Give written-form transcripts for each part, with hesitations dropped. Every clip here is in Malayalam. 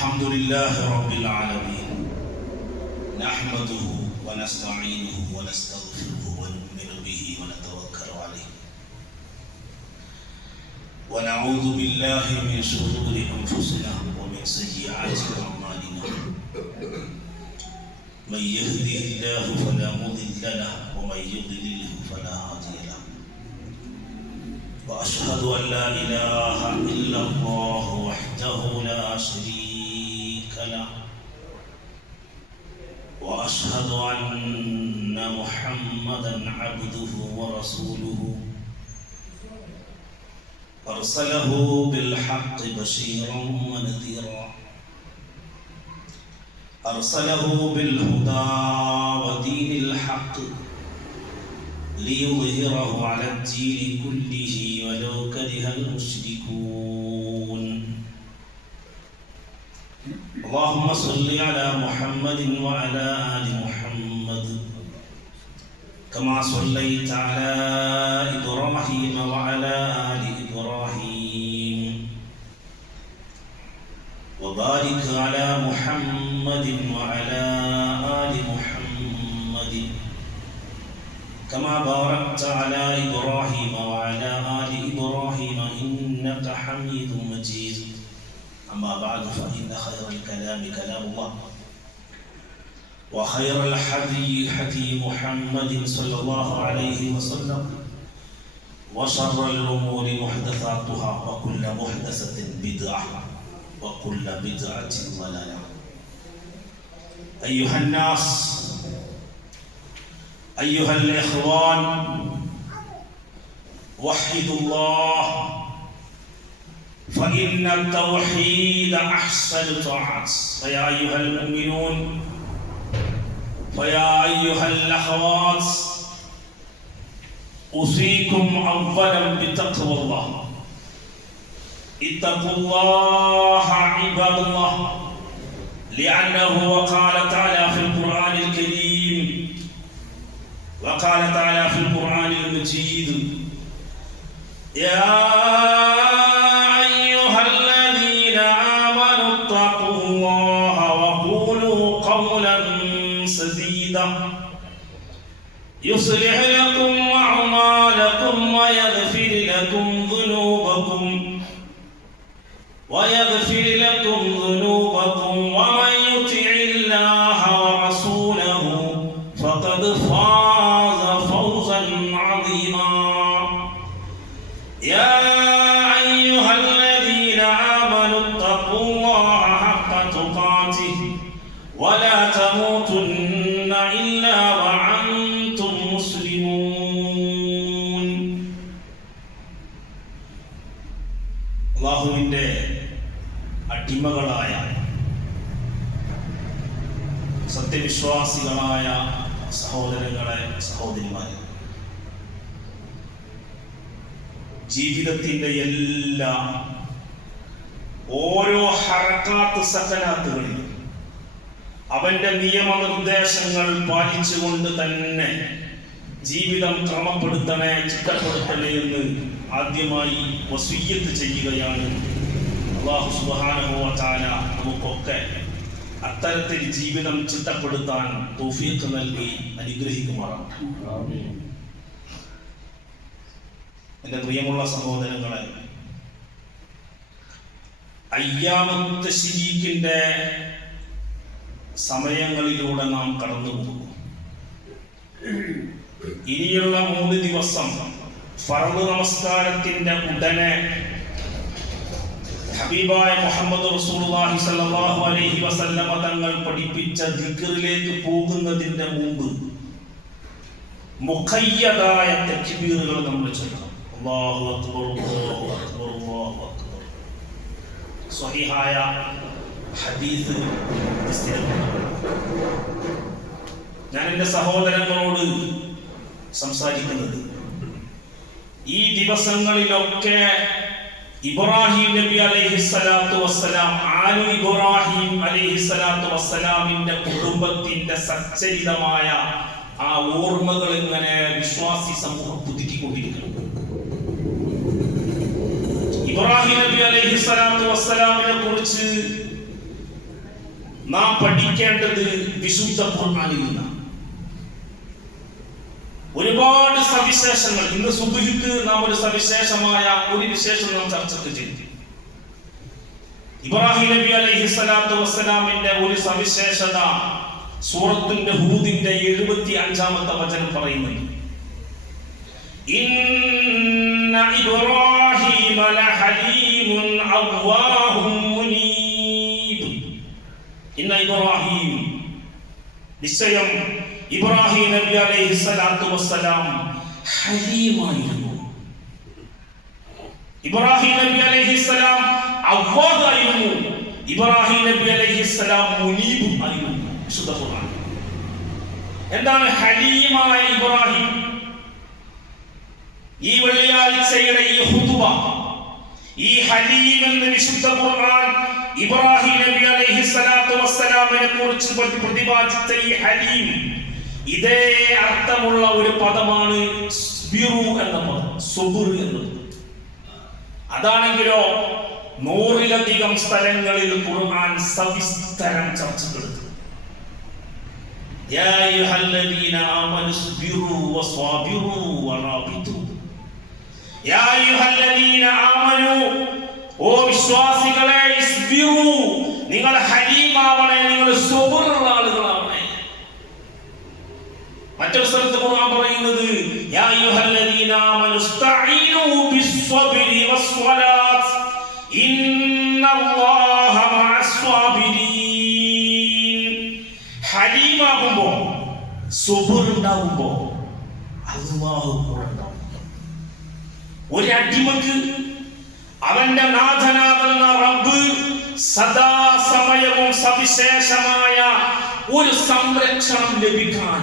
الحمد لله رب العالمين نحمده ونستعينه ونستغفره ونؤمن به ونتوكل عليه ونعوذ بالله من شرور أنفسنا ومن سيئات أعمالنا من يهده الله فلا مضل له ومن يضلله فلا هادي له وأشهد أن لا إله إلا الله وحده لا شريك له وأشهد أن محمدا عبده ورسوله أرسله بالحق بشيرا ونذيرا أرسله بالهدى ودين الحق ليظهره على الدين كله ولو كره المشركون اللهم صل على محمد وعلى آل محمد كما صليت على إبراهيم وعلى آل إبراهيم وبارك على محمد وعلى آل محمد كما باركت على إبراهيم وعلى آل إبراهيم إنك حميد مجيد أما بعد فإن خير الكلام كلام الله وخير الحدي حدي محمد صلى الله عليه وسلم وشر الأمور محدثاتها وكل محدثة بدعة وكل بدعة ضلالة أيها الناس أيها الإخوان وحدوا الله فإن التوحيد أحسن الطاعات فيا أيها المؤمنون فيا أيها الأخوات أوصيكم أولا بتقوى الله اتقوا الله عباد الله لأنه قال تعالى في القرآن الكريم وقال تعالى في القرآن المجيد يا أيها الذين آمنوا اتقوا الله وقولوا قولا سديدا يصلح لكم أعمالكم ويغفر لكم ذنوبكم ومن يطع الله ورسوله فقد فاز فوزا عظيما يا أيها الذين آمنوا اتقوا الله حق تقاته ولا تموتن إلا وأنتم مسلمون അല്ലാഹുവിന്റെ അടിമകളായ സത്യവിശ്വാസികളായ സഹോദരങ്ങളെ സഹോദരിമാരെ, ജീവിതത്തിന്റെ എല്ലാ ഓരോ ഹറക്കാത്ത് സകനാത്തുകളിലും അവന്റെ നിയമനിർദ്ദേശങ്ങൾ പാലിച്ചുകൊണ്ട് തന്നെ ജീവിതം ക്രമപ്പെടുത്തണേ, ചിട്ടപ്പെടുത്തണേ എന്ന് ആദ്യമായി വസിയ്യത്ത് ചെയ്യുകയാണ്. അല്ലാഹു സുബ്ഹാനഹു വ തആല നമുക്കൊക്കെ അത്തരത്തിൽ ജീവിതം ചിട്ടപ്പെടുത്താൻ തൗഫീഖ് നൽകി അനുഗ്രഹിക്കുമാറാകട്ടെ. എൻ്റെ പ്രിയമുള്ള സഹോദരങ്ങളെ, അയ്യാമുത്ത് തശ്രീഖിന്റെ സമയങ്ങളിലൂടെ നാം കടന്നു പോകുന്നു. ഇനിയുള്ള 3 ദിവസം ഫർദ് നമസ്കാരത്തിന്റെ ഉടനെ ഹബീബായ മുഹമ്മദ് റസൂലുള്ളാഹി സ്വല്ലല്ലാഹു അലൈഹി വസല്ലമ തങ്ങൾ പഠിപ്പിച്ച ദിക്റിലേക്ക് പോകുന്നതിന്റെ മുമ്പ് മുഖയ്യദായ തക്ബീറുകൾ നമ്മൾ ചൊല്ലണം. അല്ലാഹു അക്ബർ അല്ലാഹു അക്ബർ അല്ലാഹു അക്ബർ. സ്വഹീഹായ ഹദീസ് സ്ഥിരമാണ്. ഞാൻ എൻ്റെ സഹോദരങ്ങളോട് സംസാരിക്കുന്നത് ഈ ദിവസങ്ങളിലൊക്കെ ഇബ്രാഹിം നബി അലൈഹിസ്സലാത്തു വസ്സലാം, ആലു ഇബ്രാഹിം അലൈഹിസ്സലാത്തു വസ്സലാമിന്റെ കുടുംബത്തിന്റെ സച്ചരിതമായ ആ ഓർമ്മകൾ ഇങ്ങനെ വിശ്വാസി സമൂഹം പുതുക്കിക്കൊണ്ടിരിക്കുന്നു. ഇബ്രാഹിം നബി അലൈഹിസ്സലാത്തു വസ്സലാമിനെ കുറിച്ച് നാം പഠിക്കേണ്ടത് വിശുദ്ധ ഖുർആനിൽ നിന്നാണ്. ഒരുപാട് സവിശേഷങ്ങൾ. ഇന്ന് സുബ്ഹിക്ക് നാം ഒരു സവിശേഷമായ ഒരു വിശേഷം നാം ചർച്ചയ്ക്ക് ചെയ്തു. ഇബ്രാഹിം നബി അലൈഹിസ്സലാത്തു വസ്സലാമിന്റെ ഒരു സവിശേഷത സൂറത്തിന്റെ ഹൂദിന്റെ 75-ാമത്തെ വചനം പറയുന്നുണ്ട്. ഇന്ന ഇബ്രാഹീമ ലഹലീമുൻ അവ്വാഹും മുനീബ്. ഇന്ന ഇബ്രാഹീം, നിശ്ചയം ഇബ്രാഹിം നബി അലൈഹിസ്സലാത്തു വസ്സലാം ഹലീമായിരുന്നു. ഇബ്രാഹിം നബി അലൈഹിസ്സലാം അവ്വാഹായിരുന്നു. ഇബ്രാഹിം നബി അലൈഹിസ്സലാം മുനീബും ആയിരുന്നു. വിശുദ്ധ ഖുർആൻ. എന്താണ് ഹലീമായ ഇബ്രാഹിം? ഈ വെള്ളിയാഴ്ചയുടെ ഈ ഖുതുബ, ഈ ഹലീം എന്ന് വിശുദ്ധ ഖുർആൻ ഇബ്രാഹിം നബി അലൈഹിസ്സലാത്തു വസ്സലാമിനെ കുറിച്ച് പ്രതിപാദിച്ച ഈ ഹലീം, ഇതേ അർത്ഥമുള്ള ഒരു പദമാണ് സ്ബിറു എന്ന പദം, സുബുർ എന്നത്. അതാണെങ്കിലോ 100-ലധികം സ്ഥലങ്ങളിൽ ഖുർആൻ സവിസ്തരം ചർച്ചപ്പെടുത്തുന്നു. യാ അയ്യുഹല്ലദീന ആമനു സ്ബിറു വസ്വാബിറു വറാബിതു. യാ അയ്യുഹല്ലദീന ആമനു, ഓ വിശ്വാസികളെ, ഇസ്ബിറു, നിങ്ങൾ ഹലീമാവണേ, നിങ്ങൾ സുബുറുള്ള ആളുകളാവണേ. മറ്റൊരു സ്ഥലത്ത് ഖുർആൻ പറയുന്നത് യാ അയ്യുഹല്ലദീന ആമനു ഇസ്തഈനു ബിസ്സബ്രി വസ്സലാത്ത് ഇന്നല്ലാഹ മഅസ്സാബിരീൻ. ഹലീമാകുമ്പോ, സുബുർ ഉണ്ടാകുമ്പോ അല്ലാഹു കൂടെ ഉണ്ടാവും. ഒരു അടിമക്ക് അവന്റെ നാഥനാകുന്ന റബ്ബ് സദാസമയവും സവിശേഷമായ ഒരു സംരക്ഷണം ലഭിക്കാൻ,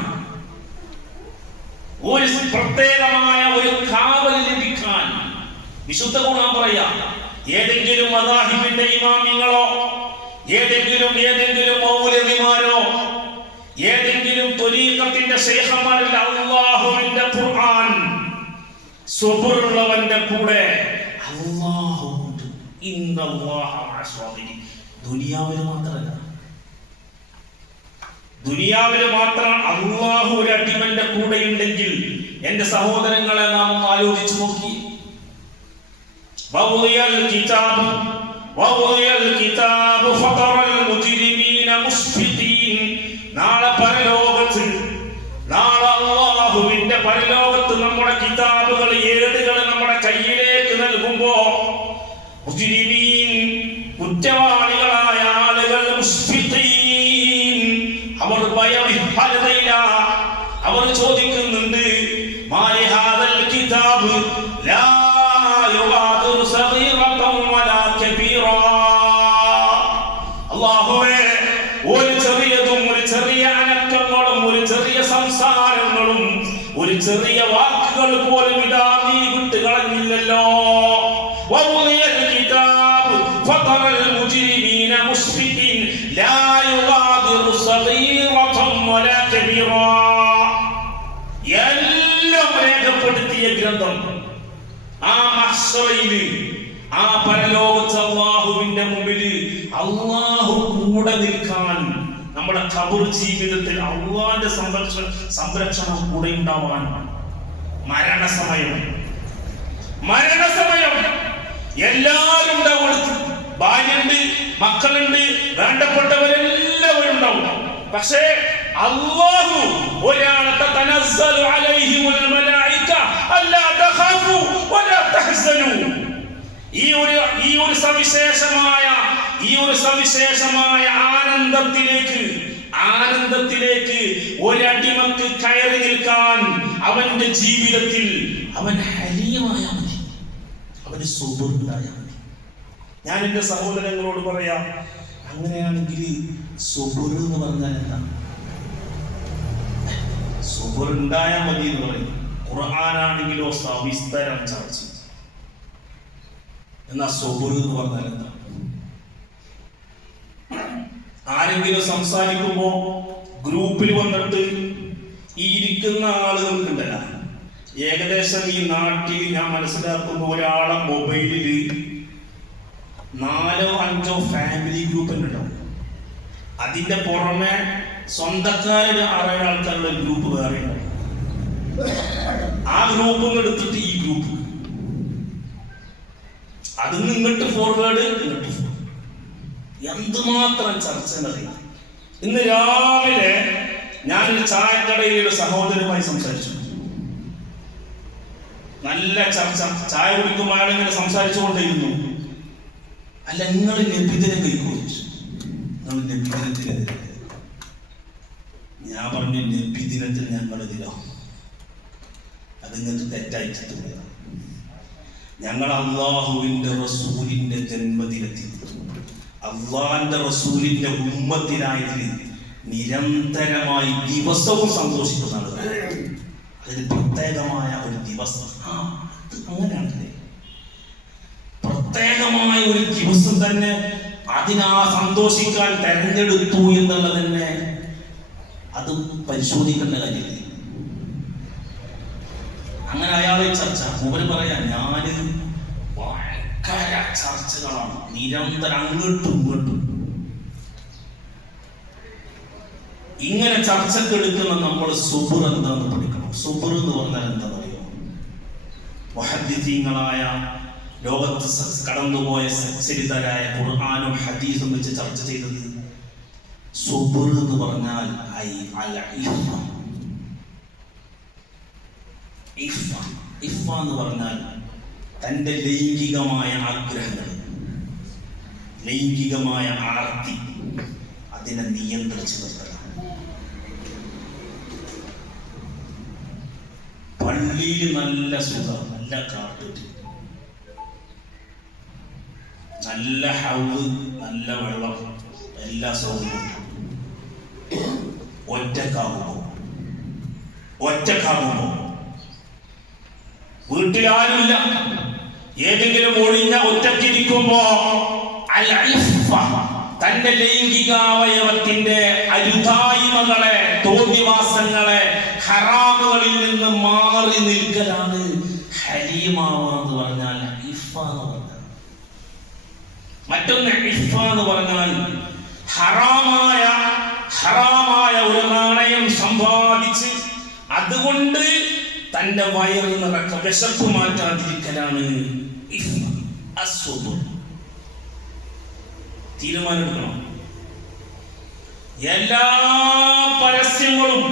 ഒരു പ്രത്യേകമായ ഒരു കാവൽ ലഭിക്കാൻ വിശുദ്ധ ഖുർആൻ പറയാ. ഏതെങ്കിലും മദാഹിബിന്റെ ഇമാമിങ്ങളോ ഏതെങ്കിലും മൗലവിമാരോ ഏതെങ്കിലും ത്വരീഖത്തിന്റെ ശൈഖന്മാരിൽ അല്ലാഹുവിന്റെ ഖുർആൻ സുബുറുള്ളവന്റെ കൂടെ അല്ലാഹു ഉണ്ട്. ഇന്നല്ലാഹ മഅസ്സാബിരീൻ. ദുനിയാവിൽ മാത്രമല്ല, ദുനിയാവിൽ മാത്രം അല്ലാഹു ഒരു അടിമന്റെ കൂടെ ഉണ്ടെങ്കിൽ എന്റെ സഹോദരങ്ങളെ നാം ഒന്ന് ആലോചിച്ചു നോക്കി. വൗളിയൽ കിതാബ് ഫതറൽ മുജ്രിമീന മുസ്ഫിഖീൻ. നാളെ പരലോകത്ത്, നാളെ അല്ലാഹുവിന്റെ പരലോകത്ത് നമ്മുടെ കിതാബുകൾ, ഏടുകൾ നമ്മുടെ കയ്യിലേക്ക് നൽകുമ്പോ മുജ്രിമീൻ, കുറ്റവാളികളായ ആളുകൾ, മുസ്ഫിഖീൻ, അവർ ഭയവിഹ്വലതയില. അവർ ചോദിക്കുന്നുണ്ട്, മാലി ഹാദൽ കിതാബ് ലാ യുഗാദിറു സഗീറതൻ വലാ കബീറാ. അല്ലാഹുവേ, ഒരു ചെറിയതും, ഒരു ചെറിയ അനക്കങ്ങളും, ഒരു ചെറിയ സംസാരങ്ങളും, ഒരു ചെറിയ വാക്കുകൾ പോലും ഇതാ നീ വിട്ട് കളഞ്ഞില്ലല്ലോ. വൗളിയൽ കിതാബ് ഫതറൽ മുജ്രിമീന മുസ്ഫിഖീൻ ലാ യുഗാദിറു സഗീറതൻ വലാ കബീറാ. എല്ലാം രേഖപ്പെടുത്തിയ ഗ്രന്ഥം. ആ മഹ്ശറില്, ആ പരലോകത്ത് അല്ലാഹുവിന്റെ മുമ്പിൽ അല്ലാഹു കൂടെ നിൽക്കാൻ, നമ്മുടെ ഖബർ ജീവിതത്തിൽ അല്ലാഹുവിന്റെ സംരക്ഷണം കൂടെ ഉണ്ടാവാൻ, മരണസമയം എല്ലാവരും ഉണ്ടാവും. ഭാര്യയുണ്ട്, മക്കളുണ്ട്, വേണ്ടപ്പെട്ടവരെല്ലാവരും ഉണ്ടാവും. പക്ഷേ അല്ലാഹു ഒരാളെ തനസ്സലു അലൈഹിമുൽ മലായിക അല്ലാ തഖാഫു വലാ തഹ്സനു. ഈ ഒരു സവിശേഷമായ ആനന്ദത്തിലേക്ക് ഒരടിമക്ക് കയറി നിൽക്കാൻ അവന്റെ ജീവിതത്തിൽ അവൻ ഹലീമായാൽ മതി, അവന് സുബുറുണ്ടായാൽ മതി. ഞാൻ എന്റെ സഹോദരങ്ങളോട് പറയാം, അങ്ങനെയാണെങ്കിൽ സുബുർ എന്ന് പറഞ്ഞാൽ എന്താ? സുബുർ ഉണ്ടായാൽ മതി എന്ന് പറയും. ഖുർആനാണെങ്കിലോ സവിസ്തരം ചർച്ച. എന്നാ സുബുർ എന്ന് പറഞ്ഞാൽ എന്താ? ആരെങ്കിലും സംസാരിക്കുമ്പോ ഗ്രൂപ്പിൽ വന്നിട്ട് ഈ ഇരിക്കുന്ന ആളുകൾക്കുണ്ടല്ല, ഏകദേശം ഈ നാട്ടിൽ ഞാൻ മനസ്സിലാക്കുന്ന ഒരാളെ മൊബൈലിൽ 4-5 ഫാമിലി ഗ്രൂപ്പ് ഉണ്ടാവും. അതിന്റെ പുറമെ സ്വന്തക്കാരുടെ 6 ആൾക്കാരുടെ ഗ്രൂപ്പ് വേറെ ഉണ്ട്. ആ ഗ്രൂപ്പ് എടുത്തിട്ട് ഈ ഗ്രൂപ്പ് അതിന് ഇങ്ങോട്ട് ഫോർവേഡ്, ഇങ്ങോട്ട് ഫോർവേഡ്. എന്തുമാത്രം ചർച്ച നടത്തി. ഇന്ന് രാവിലെ ഞാനൊരു ചായക്കടയിൽ ഒരു സഹോദരനുമായി സംസാരിച്ചു. നല്ല ചർച്ച. ചായ കുടിക്കുമ്പോൾ ഇങ്ങനെ സംസാരിച്ചു കൊണ്ടേയിരുന്നു. അല്ല, നിങ്ങൾ നബിദിനം കൈക്കൊള്ളിച്ചു, നിങ്ങൾ നബിദിനത്തിനെതിരെ. ഞാൻ പറഞ്ഞു, നബിദിനത്തിൽ ഞങ്ങളെതിരോ? അത് നിങ്ങൾക്ക് തെറ്റായിട്ട്. ഞങ്ങൾ അള്ളാഹുവിന്റെ റസൂലിന്റെ ജന്മദിനത്തിൽ, അള്ളാഹിന്റെ റസൂലിന്റെ ഉമ്മത്തിനായിട്ട് നിരന്തരമായി ദിവസവും സന്തോഷിക്കുന്നതാണ്. അതിന് പ്രത്യേകമായ ഒരു ദിവസം, അങ്ങനെയാണല്ലേ, പ്രത്യേകമായ ഒരു ദിവസം തന്നെ അതിനാ സന്തോഷിക്കാൻ തെരഞ്ഞെടുത്തു എന്നുള്ളത് തന്നെ അത് പരിശോധിക്കേണ്ട കാര്യമില്ല. അങ്ങനെ അയാളെ ചർച്ച മൂപ്പര് പറയാ, ഞാന് ഭയങ്കര ചർച്ചകളാണ് നിരന്തരം, അങ്ങോട്ടും ഇങ്ങോട്ടും. ഇങ്ങനെ ചർച്ചക്കെടുക്കുന്ന നമ്മൾ സുബുർ എന്താന്ന് പഠിക്കണം. സുബുർ എന്ന് പറഞ്ഞാൽ എന്താണെന്നറിയോ? മുഹദ്ദിസീങ്ങളായ ലോകത്ത് കടന്നുപോയ സച്ചരിതരായ ഖുർആനും ഹദീസും വെച്ച് ചർച്ച ചെയ്തത് സുബുർ എന്ന് പറഞ്ഞാൽ ഇഫ എന്ന് പറഞ്ഞാൽ തൻ്റെ ലൈംഗികമായ ആഗ്രഹങ്ങൾ, ലൈംഗികമായ ആർത്തി, അതിനെ നിയന്ത്രിച്ചു നിർത്തണം. പള്ളിയിൽ നല്ല സുഖം, നല്ല കാർപ്പറ്റ്, നല്ല ഹൗസ്, നല്ല വെള്ളം, എല്ലാ സൗകര്യവും. ഒറ്റക്കാകുമ്പോ വീട്ടിലാരുമില്ല, ഏതെങ്കിലും ഒഴിഞ്ഞ ഒറ്റക്കിരിക്കുമ്പോ തന്റെ ലൈംഗികാവയവത്തിന്റെ അരുതായ്മകളെ, തോന്നിവാസങ്ങളെ, ഹറാമുകളിൽ നിന്ന് മാറി നിൽക്കലാണ് ഹലീമാവെന്ന് പറഞ്ഞാൽ ഇഫ എന്ന് പറഞ്ഞാൽ. മറ്റൊന്ന് ഇഫ എന്ന് പറഞ്ഞാൽ ഹറാമായ ഒരു നാണയം സമ്പാദിച്ച് അതുകൊണ്ട് തന്റെ വയറ് നിറക്ക, വിശപ്പ് മാറ്റാതിരിക്കലാണ് തീരുമാനമെടുക്കണം. എല്ലാ പരസ്യങ്ങളും,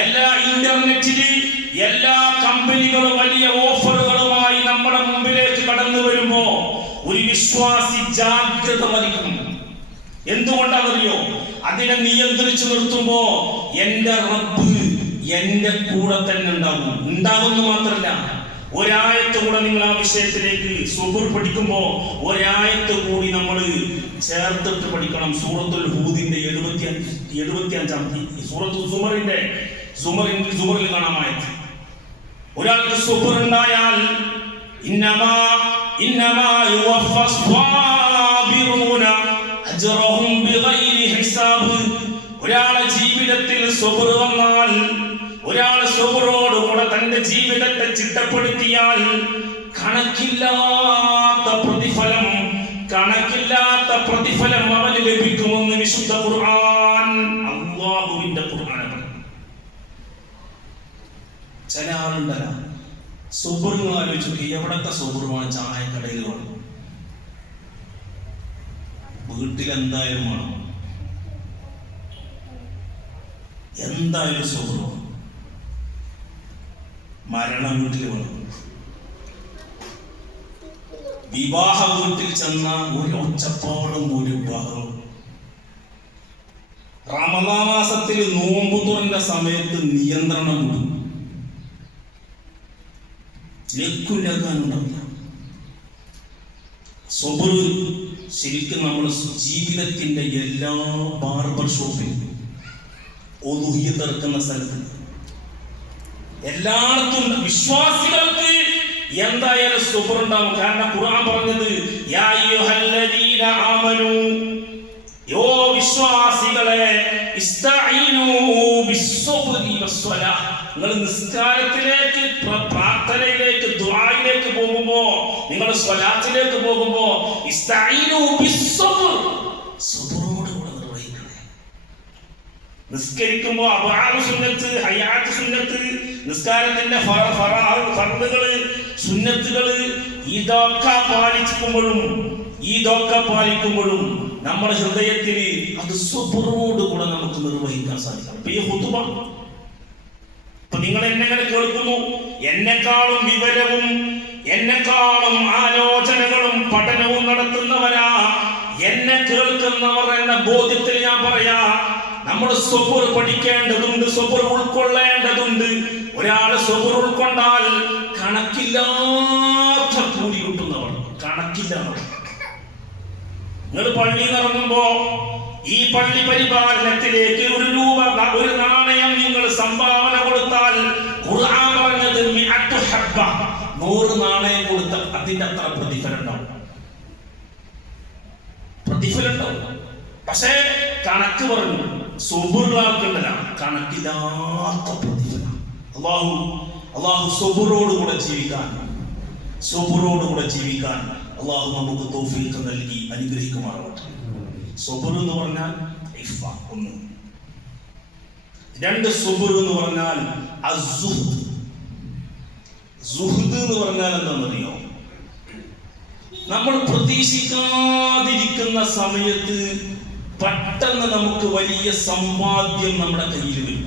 എല്ലാ ഇന്റർനെറ്റില് എല്ലാ കമ്പനികളും വലിയ ഓഫറുകളുമായി നമ്മുടെ മുമ്പിലേക്ക് കടന്നു വരുമ്പോ ഒരു വിശ്വാസി ജാഗ്രത വലിക്കും. എന്തുകൊണ്ടാണെന്നറിയോ? അതിനെ നിയന്ത്രിച്ചു നിർത്തുമ്പോ എന്റെ റബ്ബ് എന്റെ കൂടെ തന്നെ ഉണ്ടാകുന്നു മാത്രമല്ല, ഒരായത്ത് കൂടെ നിങ്ങൾ ആ വിഷയത്തിലേക്ക് സുബുർ പഠിക്കുമ്പോ ഒരായത്ത് കൂടി നമ്മൾ ചേർത്തിട്ട് പഠിക്കണം. സൂറത്തുൽ ഹൂദിന്റെ 75-ാം സൂറത്തുൽ സുമറിൽ കാണാമായത്. ഒരാൾക്ക് സുബുർ ഉണ്ടായാൽ ഇന്നമാ യുവഫ്ഫസ് സ്വാബിറൂന അജ്റഹും ബിഗൈരി ഹിസാബ്. ഒരാളെ ജീവിതത്തിൽ സുബുർ വന്നാൽ, ഒരാൾ സുബുറോടുകൂടെ തന്റെ ജീവിതത്തെ ചിട്ടപ്പെടുത്തിയാൽ കണക്കില്ലാത്ത പ്രതിഫലം അവന് ലഭിക്കുമെന്ന് വിശുദ്ധ ഖുർആൻ, അല്ലാഹുവിന്റെ ഖുർആൻ. ചില ആളുണ്ടല്ല സുബുറുകൾ ആലോചിച്ചു, എവിടത്തെ സുബുറുമാണ്? ചായക്കടയിൽ വേണം, വീട്ടിലെന്തായാലും വേണം, എന്തായാലും സുബുറ് വേണം, മരണം വീട്ടിൽ വേണം, വിവാഹ വീട്ടിൽ ചെന്ന ഒരു ഒച്ചപ്പാടും ഒരു ബഹളവും. റമദാൻ മാസത്തിൽ നോമ്പ് തുറന്റെ സമയത്ത് നിയന്ത്രണം കൂടും, ലക്കുണ്ടാവില്ല. സുബുർ ശരിക്കും നമ്മൾ ജീവിതത്തിന്റെ എല്ലാ ബാർബർ ഷോപ്പിലും, ഒദുഹിയ്യത്ത് ഇറക്കുന്ന സ്ഥലത്ത്, എല്ലായിടത്തും വിശ്വാസികൾക്ക് എന്തായാലും സുബുർ ഉണ്ടാവും. കാരണം ഖുർആൻ പറഞ്ഞത് യാ അയ്യുഹല്ലദീന ആമനൂ, യോ വിശ്വാസികളെ, ഇസ്തഈനൂ ബിസ്സുബ്രി വസ്സലാഹ്. നിങ്ങൾ നിസ്കാരത്തിലേക്ക്, പ്രാർത്ഥനയിലേക്ക്, ദുആയിലേക്ക് പോകുമ്പോ, നിങ്ങൾ സ്വലാത്തിലേക്ക് പോകുമ്പോ ഇസ്തഈനൂ ബിസ്സുബ്ർ, സുബുറോട് കൂടെ നിർവഹിക്കണേ. നിസ്കരിക്കുമ്പോ അബ്ആദ് സുന്നത്ത്, ഹയ്യാത്ത് സുന്നത്ത്, നിസ്കാരത്തിന്റെ ഫർളുകള്, സുന്നത്തുകള് ഇതൊക്കെ പാലിക്കുമ്പോഴും നമ്മുടെ ഹൃദയത്തിൽ അത് സ്വബറോട് കൂടെ നമുക്ക് നിർവഹിക്കാൻ സാധിക്കണം. ഇപ്പൊ ഈ ഖുതുബ ഇപ്പൊ നിങ്ങൾ എന്നെ കേൾക്കുന്നു, എന്നെക്കാളും വിവരവും എന്നെക്കാളും ആലോചനകളും പഠനവും നടത്തുന്നവരാ എന്നെ കേൾക്കുന്നവർ എന്ന ബോധ്യത്തിൽ ഞാൻ പറയാ, നമ്മൾ സ്വബർ പഠിക്കേണ്ടതുണ്ട്, സ്വബർ ഉൾക്കൊള്ളേണ്ടതുണ്ട്. ഒരാൾ സ്വബർ ഉൾക്കൊണ്ടാൽ കണക്കില്ലാത്ത കൂലി കിട്ടുന്നവർ, കണക്കില്ലാത്തവർ. നിങ്ങൾ പള്ളിയിൽ ഇറങ്ങുമ്പോ ഈ പള്ളി പരിപാലനത്തിലേക്ക് 1 രൂപ, 1 നാണയം നിങ്ങൾ സംഭാവന കൊടുത്താൽ ഖുർആൻ പറഞ്ഞത് 100 ഹബ്ബ, 100 നാണയം കൊടുത്ത അതിന്റെ അത്ര പ്രതിഫലം ഉണ്ടാവും. പക്ഷേ കണക്ക് പറഞ്ഞു സ്വബുറുള്ളാക്കണ്ടല്ല, കണക്കില്ലാത്ത പ്രതിഫലം. അള്ളാഹു സ്വബുറോടുകൂടെ ജീവിക്കാൻ അള്ളാഹു നമുക്ക് തൗഫീഖ് നൽകി അനുഗ്രഹിക്കുമാറാവട്ടെ. സ്വബർ എന്ന് പറഞ്ഞാൽ ഇഫ്ഫ, 1. 2 സ്വബർ എന്ന് പറഞ്ഞാൽ അസ്സുഹ്ദ്. സുഹ്ദ് എന്ന് പറഞ്ഞാൽ എന്താണെന്നറിയോ? നമ്മൾ പ്രതീക്ഷിക്കാതിരിക്കുന്ന സമയത്ത് പെട്ടെന്ന് നമുക്ക് വലിയ സമ്പാദ്യം നമ്മുടെ കയ്യിൽ വരും,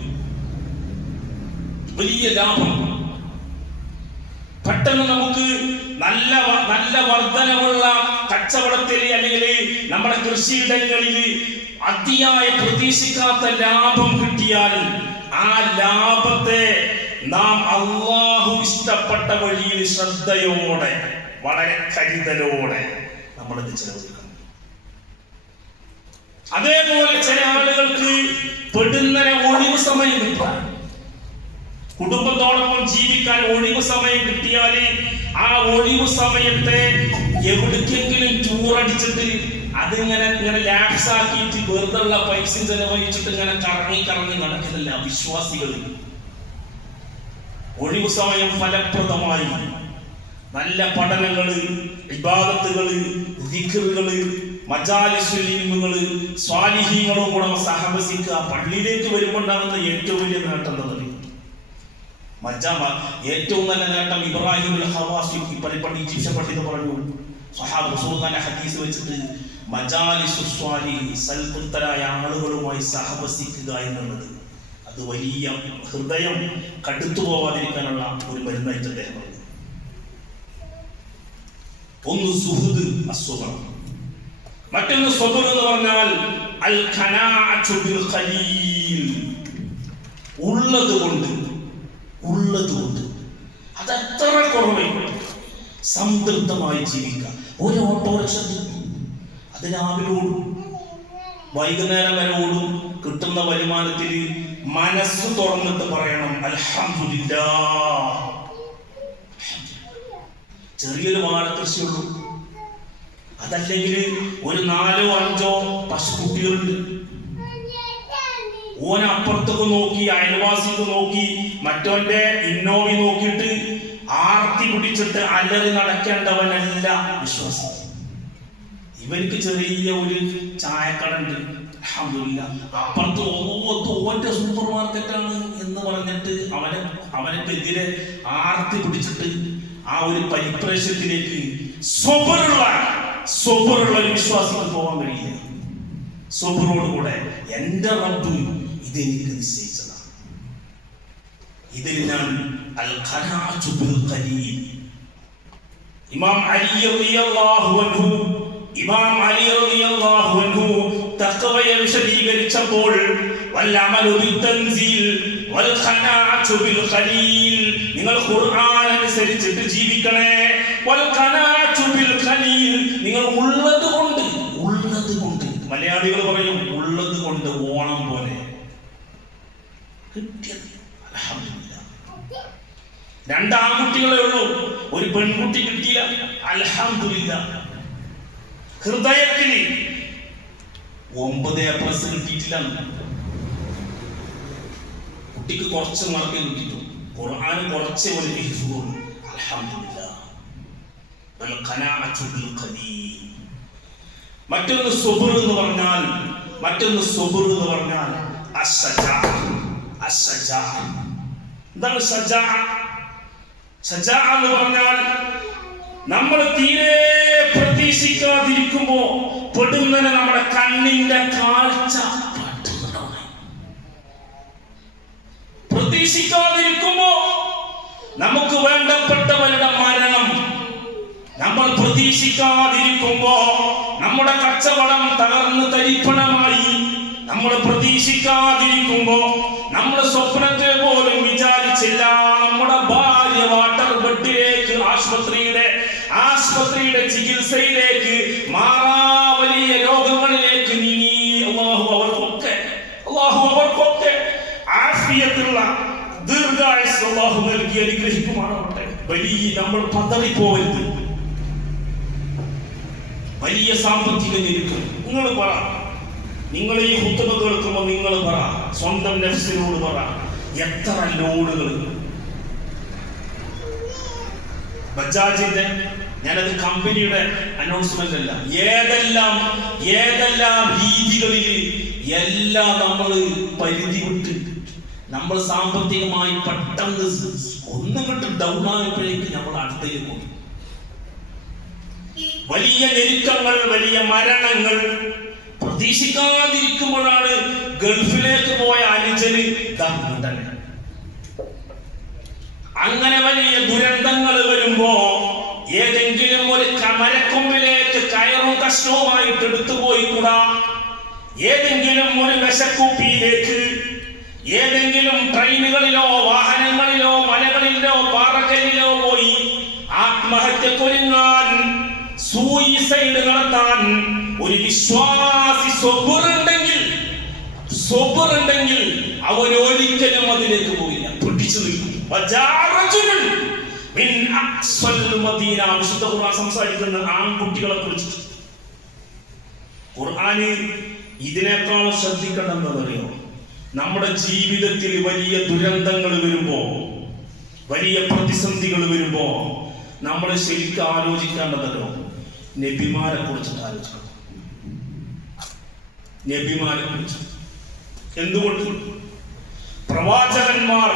വലിയ ലാഭം. പെട്ടെന്ന് നമുക്ക് നല്ല വർധനവുള്ള കച്ചവടത്തിൽ അല്ലെങ്കിൽ നമ്മുടെ കൃഷിയിടങ്ങളിൽ അതിയായ പ്രതീക്ഷിക്കാത്ത ലാഭം കിട്ടിയാൽ ആ ലാഭത്തെ നാം അല്ലാഹു ഇഷ്ടപ്പെട്ട വഴിയിൽ ശ്രദ്ധയോടെ, വളരെ കരുതലോടെ നമ്മളത് ചെലവഴിക്കണം. അതേപോലെ ചില ആളുകൾക്ക് പെടുന്നതിന് ഒഴിവ് സമയം കിട്ടാൻ, കുടുംബത്തോടൊപ്പം ജീവിക്കാൻ ഒഴിവ് സമയം കിട്ടിയാൽ ആ ഒഴിവ് സമയത്തെ എവിടേക്കെങ്കിലും ടൂർ അടിച്ചിട്ട് അതിങ്ങനെ ലാപ്സ് ആക്കിയിട്ട് വെറുതെ ഉള്ള പൈസ ചെലവഴിച്ചിട്ട് ഇങ്ങനെ കറങ്ങി നടക്കുന്നില്ല വിശ്വാസികൾ. ഒഴിവ് സമയം ഫലപ്രദമായി നല്ല പഠനങ്ങള്, ഇബാദത്തുകള്, ദിക്റുകള്, മജാലിസുൽ ഇൽമുകള്, സ്വാലിഹീങ്ങളും കൂടെ സഹവസിക്കുക. പള്ളിയിലേക്ക് വരുമ്പോണ്ടാകുന്ന ഏറ്റവും വലിയ നേട്ടം എന്താ? ഏറ്റവും നല്ല നേട്ടം ഇബ്രാഹിം അൽ-ഹവാസി പള്ളി ഈജിപ്ഷ്യൻ പണ്ഡിതൻ പറഞ്ഞു, സ്വഹാബ റസൂലുള്ളാഹിന്റെ ഹദീസ് വെച്ചിട്ട് മജാലിസു സ്വാലിഹീൻ, സൽപുത്രരായ ആളുകളുമായി സഹവസിക്കുക എന്നുള്ളത് അത് വലിയ ഹൃദയം കടുത്തു പോവാതിരിക്കാനുള്ള ഒരു മരുന്നായിട്ട് അദ്ദേഹം പറഞ്ഞു. 1 സുഹ്ദ്, അസ്വബർ. മറ്റൊന്ന് സ്വബർ എന്ന് പറഞ്ഞാൽ അൽ ഖനാഅതു ബിൽ ഖലീൽ, ഉള്ളത് കൊണ്ട് അതത്ര കുറവേ സംതൃപ്തമായി ജീവിക്കാം. ഒരു ഓട്ടോറിക്ഷ അത് രാവിലെ ഓടും, വൈകുന്നേരം വരെ ഓടും. കിട്ടുന്ന വരുമാനത്തിൽ മനസ്സ് തുറന്നിട്ട് പറയണം അൽഹംദുലില്ലാഹ്. ചെറിയൊരു വാഴക്കൃഷിയുള്ളൂ, അതല്ലെങ്കിൽ ഒരു 4 or 5 പശുക്കുട്ടികളുണ്ട്. ഓനപ്പുറത്തൊക്കെ നോക്കി, അയൽവാസിക്ക് നോക്കി, മറ്റവന്റെ ഇന്നോവി നോക്കിയിട്ട് ആർത്തി പിടിച്ചിട്ട് അലറി നടക്കേണ്ടവനല്ല വിശ്വാസം. ഇവർക്ക് ചെറിയ ഒരു ചായക്കട ഉണ്ട്, അൽഹംദുലില്ലാഹ്. അപ്പുറത്ത് ഓന്റെ സൂപ്പർ മാർക്കറ്റാണ് എന്ന് പറഞ്ഞിട്ട് അവനെതിരെ ആർത്തി പിടിച്ചിട്ട് ആ ഒരു പരിപ്രേക്ഷ്യത്തിലേക്ക് സ്വബറുള്ള വിശ്വാസിക്ക് പോകാൻ കഴിയില്ല. സ്വബറോടുകൂടെ എന്റെ റബ്ബ് ഇതെനിക്ക് നിശ്ചയിച്ചതാണ്, ഇതിൽ ഞാൻ അൽ ഖനാഅതു ബിൽ ഖലീൽ. ഇമാം അലി റളിയല്ലാഹു അൻഹു തഖ്വയെ വിശദീകരിച്ചപ്പോൾ വൽ അമലു ബിൽ തൻസീൽ വൽ ഖനാഅതു ബിൽ ഖലീൽ, നിങ്ങൾ ഖുർആൻ അനുസരിച്ചിട്ട് ജീവിക്കണേ. വൽ ഖനാഅതു ബിൽ ഖലീൽ, നിങ്ങൾ ഉള്ളത് കൊണ്ട്. മലയാളികൾ പറയും ഉള്ളത് കൊണ്ട് ഓണം പോലെ കിട്ടിയത് അൽഹംദുലില്ലാഹ്. 2 ആൺകുട്ടികളേ ഉള്ളൂ, ഒരു പെൺകുട്ടി കിട്ടിയില്ല, അൽഹംദുലില്ലാഹ്. ഹൃദയത്തിൽ 9 A+ കിട്ടിയിട്ടില്ല, കുട്ടിക്ക് കുറച്ച് മാർക്ക് കിട്ടിയിട്ടു, ഖുർആൻ കുറച്ച് ഒരു ഹിഫ്ദുള്ളൂ, അൽഹംദുലില്ലാഹ്. വൽ ഖനാഅതു ബിൽ ഖലീൽ. മറ്റൊന്ന് സ്വബർ എന്ന് പറഞ്ഞാൽ എന്താണ് സജാ എന്ന് പറഞ്ഞാൽ നമ്മൾ തീരെ പ്രതീക്ഷിക്കാതിരിക്കുമ്പോ പെടുന്നതിന് നമ്മുടെ കണ്ണിന്റെ കാഴ്ച പ്രതീക്ഷിക്കാതിരിക്കുമ്പോ നമുക്ക് വേണ്ടപ്പെട്ടവരുടെ മരണം, നമ്മൾ പ്രതീക്ഷിക്കാതിരിക്കുമ്പോ നമ്മുടെ കച്ചവടം തകർന്ന് തരിപ്പണമായി, നമ്മൾ പ്രതീക്ഷിക്കാതിരിക്കുമ്പോ നമ്മൾ സ്വപ്നത്തെ പോലും വിചാരിച്ചില്ല നമ്മുടെ ഭാര്യ വാട്ടർ ബെഡിലേക്ക് ആശുപത്രിയുടെ ചികിത്സയിലേക്ക് വലിയ രോഗങ്ങളിലേക്ക് നീങ്ങി. അല്ലാഹു അവർക്കൊക്കെ ആഫിയത്തുള്ള ദീർഘായുസ്സ് അല്ലാഹു നൽകി അനുഗ്രഹിക്കുമാറാവട്ടെ. നമ്മൾ പതറിപ്പോവരുത്. വലിയ സാമ്പത്തിക ഞെരുക്കം. നിങ്ങൾ പറ, നിങ്ങൾ ഈ ഖുത്ബ കേൾക്കുമ്പോൾ നിങ്ങൾ പറ, സ്വന്തം നഫ്സിനോട് പറ, എത്ര ലോഡുകൾ ബജാജിന്റെ, ഞാനത് കമ്പനിയുടെ അനൗൺസ്മെന്റ് അല്ല, ഏതെല്ലാം രീതികളിൽ എല്ലാം നമ്മൾ പരിധി വിട്ട് നമ്മൾ സാമ്പത്തികമായി പെട്ടെന്ന് ഒന്നുകിട്ട് ഡൗൺ ആയപ്പോഴേക്ക് നമ്മൾ അടുത്തേക്ക് പോകും. വലിയ ഞെരുക്കങ്ങൾ, വലിയ മരണങ്ങൾ പ്രതീക്ഷിക്കാതിരിക്കുമ്പോഴാണ് ഗൾഫിലേക്ക് പോയ അനുജന് അങ്ങനെ വലിയ ദുരന്തങ്ങൾ വരുമ്പോ ഏതെങ്കിലും ഒരു മരക്കൊമ്പിലേക്ക് കയറും കഷ്ണവുമായിട്ട് എടുത്തുപോയി കൂടാ, ഏതെങ്കിലും ഒരു വിശക്കുപ്പിയിലേക്ക്, ഏതെങ്കിലും ട്രെയിനുകളിലോ വാഹനങ്ങളിലോ മലകളിലോ പാറക്കല്ലിലോ പോയി ആത്മഹത്യക്കൊരുങ്ങാൻ, സൂയിസൈഡ് നടത്താൻ ഒരു വിശ്വാസി സ്വബറുണ്ടെങ്കിൽ അവൻ ഒരിക്കലും അതിലേക്ക് പോയില്ല, പിടിച്ചു നിൽക്കും. വിശുദ്ധ ഖുർആൻ സംസാരിക്കുന്ന ആൺകുട്ടികളെ കുറിച്ച് ഖുർആന് ഇതിനേക്കാൾ ശ്രദ്ധിക്കണമെന്നറിയോ? നമ്മുടെ ജീവിതത്തിൽ വലിയ ദുരന്തങ്ങൾ വരുമ്പോ, വലിയ പ്രതിസന്ധികൾ വരുമ്പോ നമ്മൾ ശരിക്കും ആലോചിക്കേണ്ടതല്ലോ നബിമാരെ കുറിച്ചിട്ട് ആലോചിക്കണം. നബിമാരെ കുറിച്ച് എന്തുകൊണ്ട് പ്രവാചകന്മാർ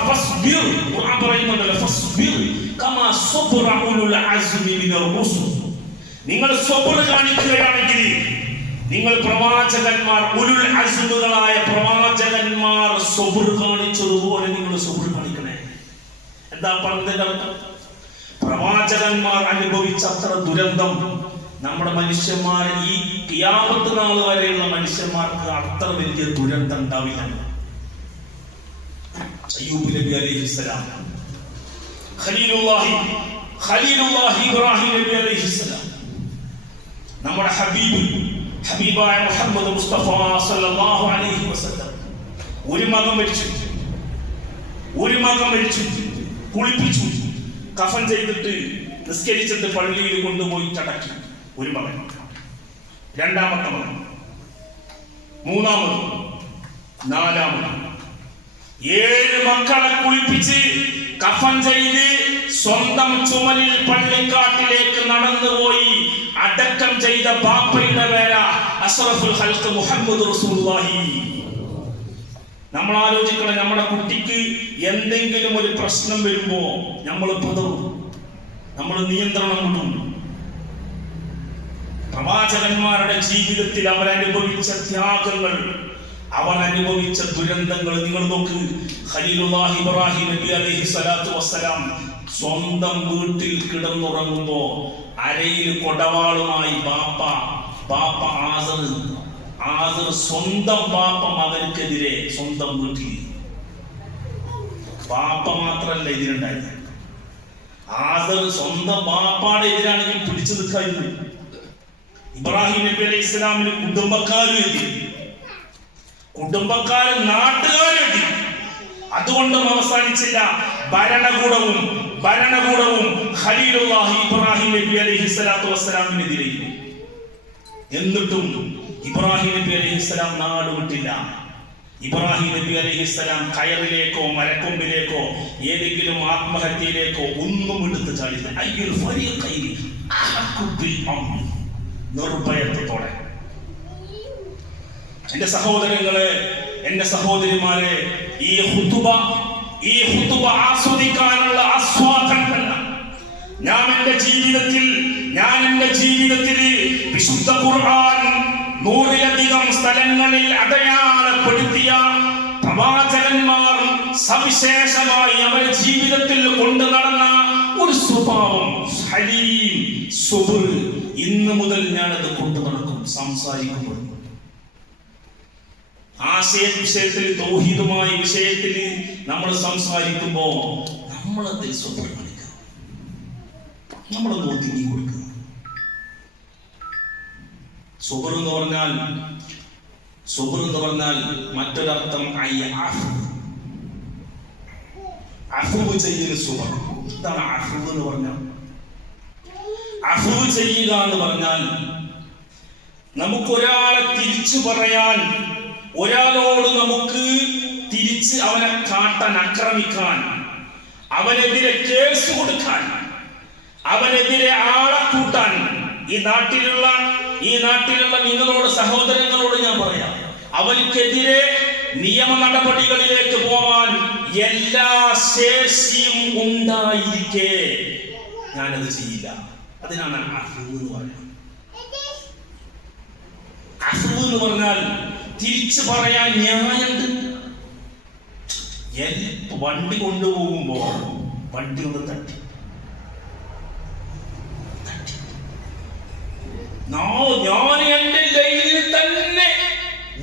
നിങ്ങൾ സ്വബർ കാണിക്കുകയാണെങ്കിൽ, നിങ്ങൾ പ്രവാചകന്മാർ ഉലുൽ അസ്മുകളായ പ്രവാചകന്മാർ സ്വബർ കാണിച്ചതുപോലെ നിങ്ങൾ സ്വബർ കാണിക്കണേ. എന്താ പറഞ്ഞതിന്റെ അർത്ഥം? പ്രവാചകന്മാർ അനുഭവിച്ച അത്ര ദുരന്തം നമ്മുടെ മനുഷ്യന്മാർ ഈ ഖിയാമത്ത് നാൾ വരെയുള്ള മനുഷ്യന്മാർക്ക് അത്ര വലിയ ദുരന്തം ഉണ്ടാവില്ല. അയ്യൂബ് നബി അലൈഹിസ്സലാം, ഖലീലുള്ളാഹി ഇബ്രാഹിം നബി അലൈഹിസ്സലാം, നമ്മുടെ ഹബീബായ മുഹമ്മദ് മുസ്തഫ സല്ലല്ലാഹു അലൈഹി വസല്ലം, ഒരു മകൻ മരിച്ചു, കുളിപ്പിച്ചു, കഫൻ ചെയ്തിട്ട് നിസ്കരിച്ചിട്ട് പള്ളിയിൽ കൊണ്ടുപോയി ചടക്കി. ഒരു മകൻ, രണ്ടാമത്തെ മകൻ, മൂന്നാമത്, നാലാമത്, 7 മക്കളെ കുളിപ്പിച്ച് കഫൻ ചെയ്ത് സ്വന്തം ചുമലിൽ പള്ളിക്കാട്ടിലേക്ക് നടന്നുപോയി അടക്കം ചെയ്ത ബാപ്പയുടെ പേരാ അഷ്റഫുൽ ഖൽഖ് മുഹമ്മദ് റസൂലുള്ളാഹി. നമ്മൾ ആലോചിക്കണം, നമ്മുടെ കുട്ടിക്ക് എന്തെങ്കിലും ഒരു പ്രശ്നം വരുമ്പോ നമ്മൾ പതറും, നമ്മൾ നിയന്ത്രണം കൊണ്ടും. പ്രവാചകന്മാരുടെ ജീവിതത്തിൽ അവരനുഭവിച്ച ത്യാഗങ്ങൾ, അവരനുഭവിച്ച ദുരന്തങ്ങൾ നിങ്ങൾ നോക്ക്. ഖലീലുള്ളാഹി ഇബ്രാഹിം നബി അലൈഹി സ്വലാത്തു വസ്സലാം സ്വന്തം വീട്ടിൽ കിടന്നുറങ്ങുമ്പോ അരയിൽ കൊടവാളുമായി ബാപ്പ ആസർ സ്വന്തം ബാപ്പ മകൻക്കെതിരെ സ്വന്തം വീട്ടിൽ. ബാപ്പ മാത്രല്ല എതിരുണ്ടായത്, ആസർ സ്വന്തം ബാപ്പാടെ എതിരാണെങ്കിൽ പിടിച്ചു നിൽക്കായിരുന്നു. ഇബ്രാഹിം നബി അലൈഹി ഇസ്ലാമിന് കുടുംബക്കാരും എതിരെ, കുടുംബക്കാരും നാട്ടുകാരും എതിരെ. അതുകൊണ്ടും അവസാനിച്ചില്ല, ഭരണകൂടവും ഖലീലുള്ളാഹി ഇബ്രാഹിം നബി അലൈഹി സ്വലാത്തു വസ്സലാമിനെതിരെ. എന്നിട്ടും ഇബ്രാഹിം നബി അലൈഹിസ്സലാം നാട് വിട്ടില്ല. ഇബ്രാഹിം നബി അലൈഹിസ്സലാം കയറിലേക്കോ മരക്കൊമ്പിലേക്കോ ഏതെങ്കിലും ആത്മഹത്യയിലേക്കോ ഒന്നും എടുത്ത് ചാടില്ല. അയ്യുൽ ഫരീഖൈനി അഹഖു ബിൽ അംൻ, നിർഭയത്വത്തോടെ. എന്റെ സഹോദരങ്ങളെ, എന്റെ സഹോദരിമാരെ, ഈ ഖുതുബ ആസ്വദിക്കാനുള്ള ആസ്വാദനമല്ല. ഞാൻ എന്റെ ജീവിതത്തിൽ വിശുദ്ധ ഖുർആൻ 100-ലധികം സ്ഥലങ്ങളിൽ അടയാളപ്പെടുത്തിയ പ്രവാചകന്മാർ സവിശേഷമായി അവരുടെ ജീവിതത്തിൽ കൊണ്ടു നടന്ന ഒരു സ്വഭാവം, ഹലീം, സുബ്ർ, ഇന്ന് മുതൽ ഞാനത് കൊണ്ടു നടക്കും. സംസാരിക്കുമ്പോൾ വിഷയത്തിൽ തൗഹീദുമായ വിഷയത്തിൽ നമ്മൾ സംസാരിക്കുമ്പോൾ നമ്മളതിൽ സുബ്ർ കാണിക്കുക, നമ്മളത് ഒതുങ്ങി കൊടുക്കുക. സുബ്ർ എന്ന് പറഞ്ഞാൽ മറ്റൊരർത്ഥം അഫ്വ് ചെയ്യുന്ന സുബ്ർ. ഇതാണ് അഫ്വ് എന്ന് പറഞ്ഞാൽ. അഫ്വ് ചെയ്യുക എന്ന് പറഞ്ഞാൽ നമുക്കൊരാളെ തിരിച്ചു പറയാൻ, ഒരാളോട് നമുക്ക് തിരിച്ച് അവനെ കാട്ടാൻ, ആക്രമിക്കാൻ, അവനെതിരെ കേസ് കൊടുക്കാൻ, അവനെതിരെ ആളെ കൂട്ടാൻ, ഈ നാട്ടിലുള്ള നിങ്ങളോട്, സഹോദരങ്ങളോട് ഞാൻ പറയാം, അവൽക്കെതിരെ നിയമ നടപടികളിലേക്ക് പോവാൻ എല്ലാ ശേഷിയും ഉണ്ടായിരിക്കെ ഞാനത് ചെയ്യില്ല. അതിനാണ് അഫ്വ് എന്ന് പറയുന്നത്. അഫ്വ് എന്ന് പറഞ്ഞാൽ തിരിച്ചു പറയാൻ ന്യായമുണ്ട്. വണ്ടി കൊണ്ടുപോകുമ്പോ വണ്ടി ഒന്ന് തട്ടി, ഞാൻ എന്റെ ലൈനിൽ തന്നെ,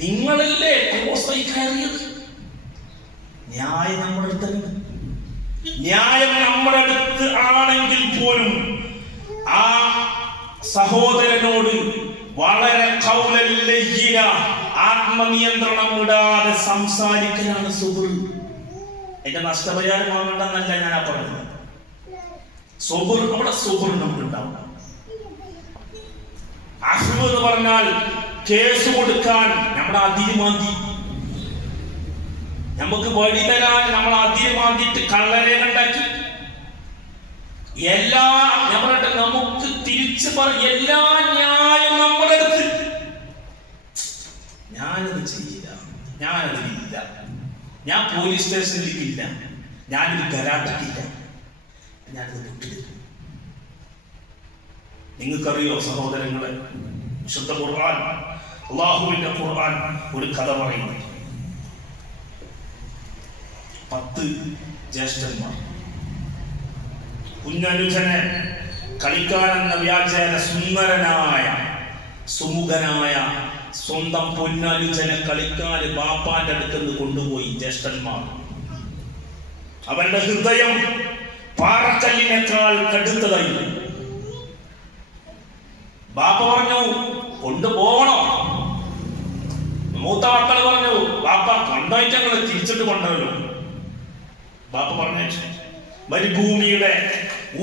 നിങ്ങളല്ലേ ക്രോസായി കയറിയത്. ന്യായം നമ്മുടെ അടുത്ത്, ന്യായം നമ്മുടെ അടുത്ത് ആണെങ്കിൽ പോലും ആ സഹോദരനോട് വളരെ ഖൗലല്ലയ്യിന, ആത്മനിയന്ത്രണം വിടാതെ സംസാരിക്കലാണ് സുബ്ർ. എന്റെ നഷ്ടപരിഹാരം വാങ്ങണ്ടെന്നല്ല ഞാൻ പറഞ്ഞത്. സുബ്ർ, അവിടെ സുബ്ർ നമുക്കുണ്ടാവും. അഫ്വ് എന്ന് പറഞ്ഞാൽ കേസ് കൊടുക്കാൻ നമ്മുടെ അതിരുമാന്തി, നമുക്ക് വഴി തരാൻ നമ്മൾ അതിരുമാന്തിട്ട് കള്ളരേഖ ഉണ്ടാക്കി, നമുക്ക് തിരിച്ചു എല്ലാ ന്യായം നമ്മുടെ അടുത്ത്. ഞാനത് ചെയ്യില്ല, ഞാനതിലില്ല, ഞാൻ പോലീസ് സ്റ്റേഷനിലേക്കില്ല, ഞാനൊരു ഗലാട്ടക്കില്ല, ഞാനത് വിട്ടില്ല. നിങ്ങൾക്കറിയോ സഹോദരങ്ങളെ, വിശുദ്ധ ഖുർആൻ, അല്ലാഹുവിന്റെ ഖുർആൻ ഒരു കഥ പറയുന്നു. 10 ജ്യേഷ്ഠന്മാർ കുഞ്ഞനുജനെ കളിക്കാനെന്ന വ്യാജേന സുന്ദരനായ സുമുഖനായ സ്വന്തം പൊന്നനുജനെ കളിക്കാൻ ബാപ്പാന്റെ അടുത്ത് കൊണ്ടുപോയി ജ്യേഷ്ഠന്മാർ. അവന്റെ ഹൃദയം പാറക്കല്ലിനേക്കാൾ കടുത്തതായി. ബാപ്പ പറഞ്ഞു കൊണ്ടുപോകണോ? മൂത്ത മക്കൾ പറഞ്ഞു ബാപ്പ കൊണ്ടുപോയിട്ട് ഞങ്ങൾ തിരിച്ചിട്ട് കൊണ്ടുവരല്ലോ. ബാപ്പ പറഞ്ഞു മരുഭൂമിയുടെ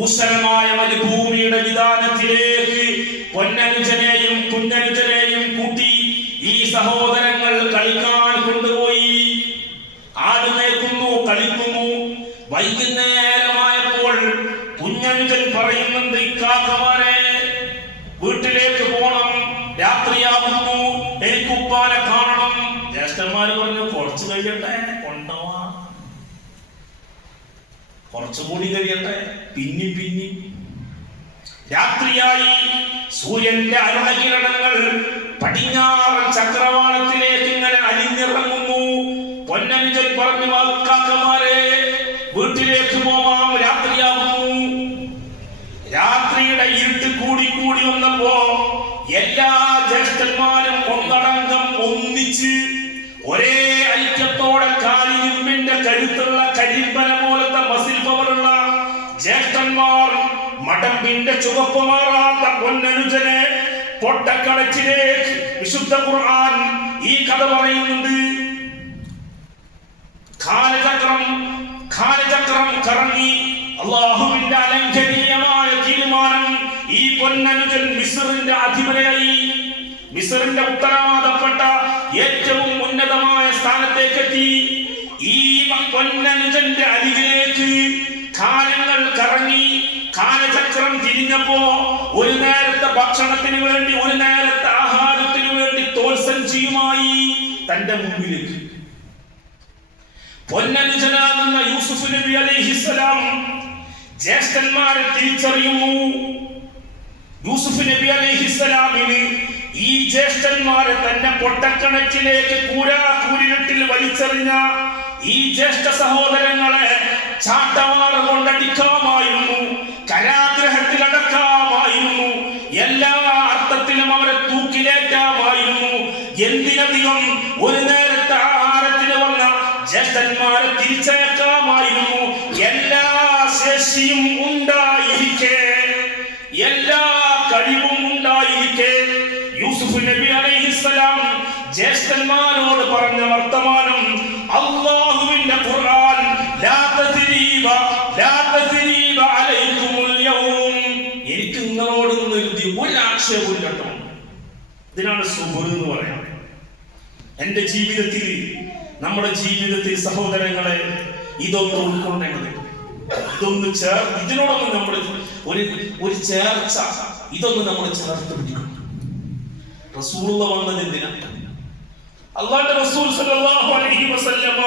ഊസരമായ മരുഭൂമിയുടെ വിധാനത്തിലേക്ക് പൊന്നനുജനെയും കുഞ്ഞനുജനെയും കൂട്ടി ഈ സഹോദരങ്ങൾ കളിക്കാൻ കൊണ്ടുപോയി. ആട് മേയ്ക്കുന്നു, കളിക്കുന്നു. വൈകുന്നേരമായപ്പോൾ കുഞ്ഞനുജൻ പറയുന്നുണ്ട്, ഇക്കാക്കമാരെ വീട്ടിലേക്ക് പോണം, രാത്രിയാകുന്നു, എനിക്ക് ഉപ്പാനെ കാണണം. ജ്യേഷ്ഠന്മാര് പറഞ്ഞു കുറച്ച് കഴിയട്ടെ, കൊണ്ടുപോവാ, കുറച്ചുകൂടി കഴിയട്ടെ, പിന്നി രാത്രിയായി. സൂര്യന്റെ അരുണകിരണങ്ങൾ പടിഞ്ഞാറൻ ചക്രവാളത്തിലേക്ക് ഇങ്ങനെ അലിഞ്ഞിറങ്ങുന്നു. പൊന്നനുജൻ പറഞ്ഞു, കാക്കമാരെ വീട്ടിലേക്ക് പോവാം, രാത്രിയാകുന്നു. രാത്രിയുടെ ഇരുട്ട് കൂടി വന്നപ്പോ എല്ലാ ജ്യേഷ്ഠന്മാരും ഒന്നടങ്കം ഒന്നിച്ച് ഒരേ ഐക്യത്തോടെ കാലിരുമ്പിന്റെ കരുത്തുള്ള കരിമ്പന പോലത്തെ മസിൽ പവറുള്ള ജ്യേഷ്ഠന്മാർ മടമ്പിന്റെ ചുവപ്പ് മാറാത്ത പൊന്നനുജനെ പൊട്ടക്കളച്ചിലേക്ക് വിശുദ്ധ ഖുർആൻ ഈ കഥ പറയുന്നുണ്ട്. കാലചക്രം കറങ്ങി. അല്ലാഹുവിന്റെ അലംഘനീയമായ തീരുമാനം, ഈ പൊന്നനുജൻ മിസ്റിന്റെ അധിപനായി, മിസ്റിന്റെ ഉത്തരവാദപ്പെട്ട ഏറ്റവും ഉന്നതമായ സ്ഥാനത്തേക്ക് എത്തി. ഈ പൊന്നനുജന്റെ അരികിലേക്ക് കാലങ്ങൾ കറങ്ങി. കാലചക്രം തിരിഞ്ഞപ്പോ ഒരു നേരത്തെ ഭക്ഷണത്തിന് വേണ്ടി, ഒരു നേരത്തെ ആഹാരത്തിന് വേണ്ടി തോൽസഞ്ചിയുമായി തന്റെ മുമ്പിലേക്ക് പൊന്നനുജനാകുന്ന യൂസുഫ് നബി അലൈഹിസ്സലാം ജ്യേഷ്ഠന്മാരെ തിരിച്ചറിയുന്നു. യൂസുഫ് നബി അലൈഹിസ്സലാമിന് ഈ ജ്യേഷ്ഠന്മാരെ തന്നെ പൊട്ടക്കണക്കിലേക്ക് കൂരിരുട്ടിൽ വലിച്ചെറിഞ്ഞ ഈ ജ്യേഷ്ഠ സഹോദരങ്ങളെ ചാട്ടവാറ കൊണ്ടടിക്കാമായിരുന്നു, കരാഗ്രഹത്തിലടക്കാമായിരുന്നു, എല്ലാ അർത്ഥത്തിലും അവരെ തൂക്കിലേറ്റാമായിരുന്നു. എന്തിനധികം ഒരു നേരത്തെ ആഹാരത്തിന് വന്ന ജ്യേഷ്ഠന്മാരെ തിരിച്ചയക്കാമായിരുന്നു. എല്ലാ ശേഷിയും ഉണ്ടായിരിക്കെ, എല്ലാ കഴിവും ഉണ്ടായിരിക്കെ യൂസുഫ് നബി അലൈഹിസ്സലാം ജ്യേഷ്ഠന്മാരോട് പറഞ്ഞ വർത്തമാനം അല്ലാഹുവിന്റെ ഖുർആൻ ലാ തസ്രീബ അലൈക്കുമുൽ യൗം, എനിക്ക് നിങ്ങളോട് ഒരു ആക്ഷേപവും കേട്ടോ. ഇതിനാണ് സുബ്ർ എന്ന് പറയുന്നത്. എന്റെ ജീവിതത്തിൽ, നമ്മുടെ ജീവിതത്തിൽ സഹോദരങ്ങളെ ഇതൊന്ന് ഉൾക്കൊണ്ടേണ്ടത്, ഇതിനോടൊന്ന് നമ്മൾ ഒരു ചേർച്ച, ഇതൊന്ന് നമ്മൾ ചേർത്ത് പിടിക്കണം. റസൂലുള്ള വന്നത് എന്തിനാ? അല്ലാഹുവിന്റെ റസൂൽ സല്ലല്ലാഹു അലൈഹി വസല്ലമ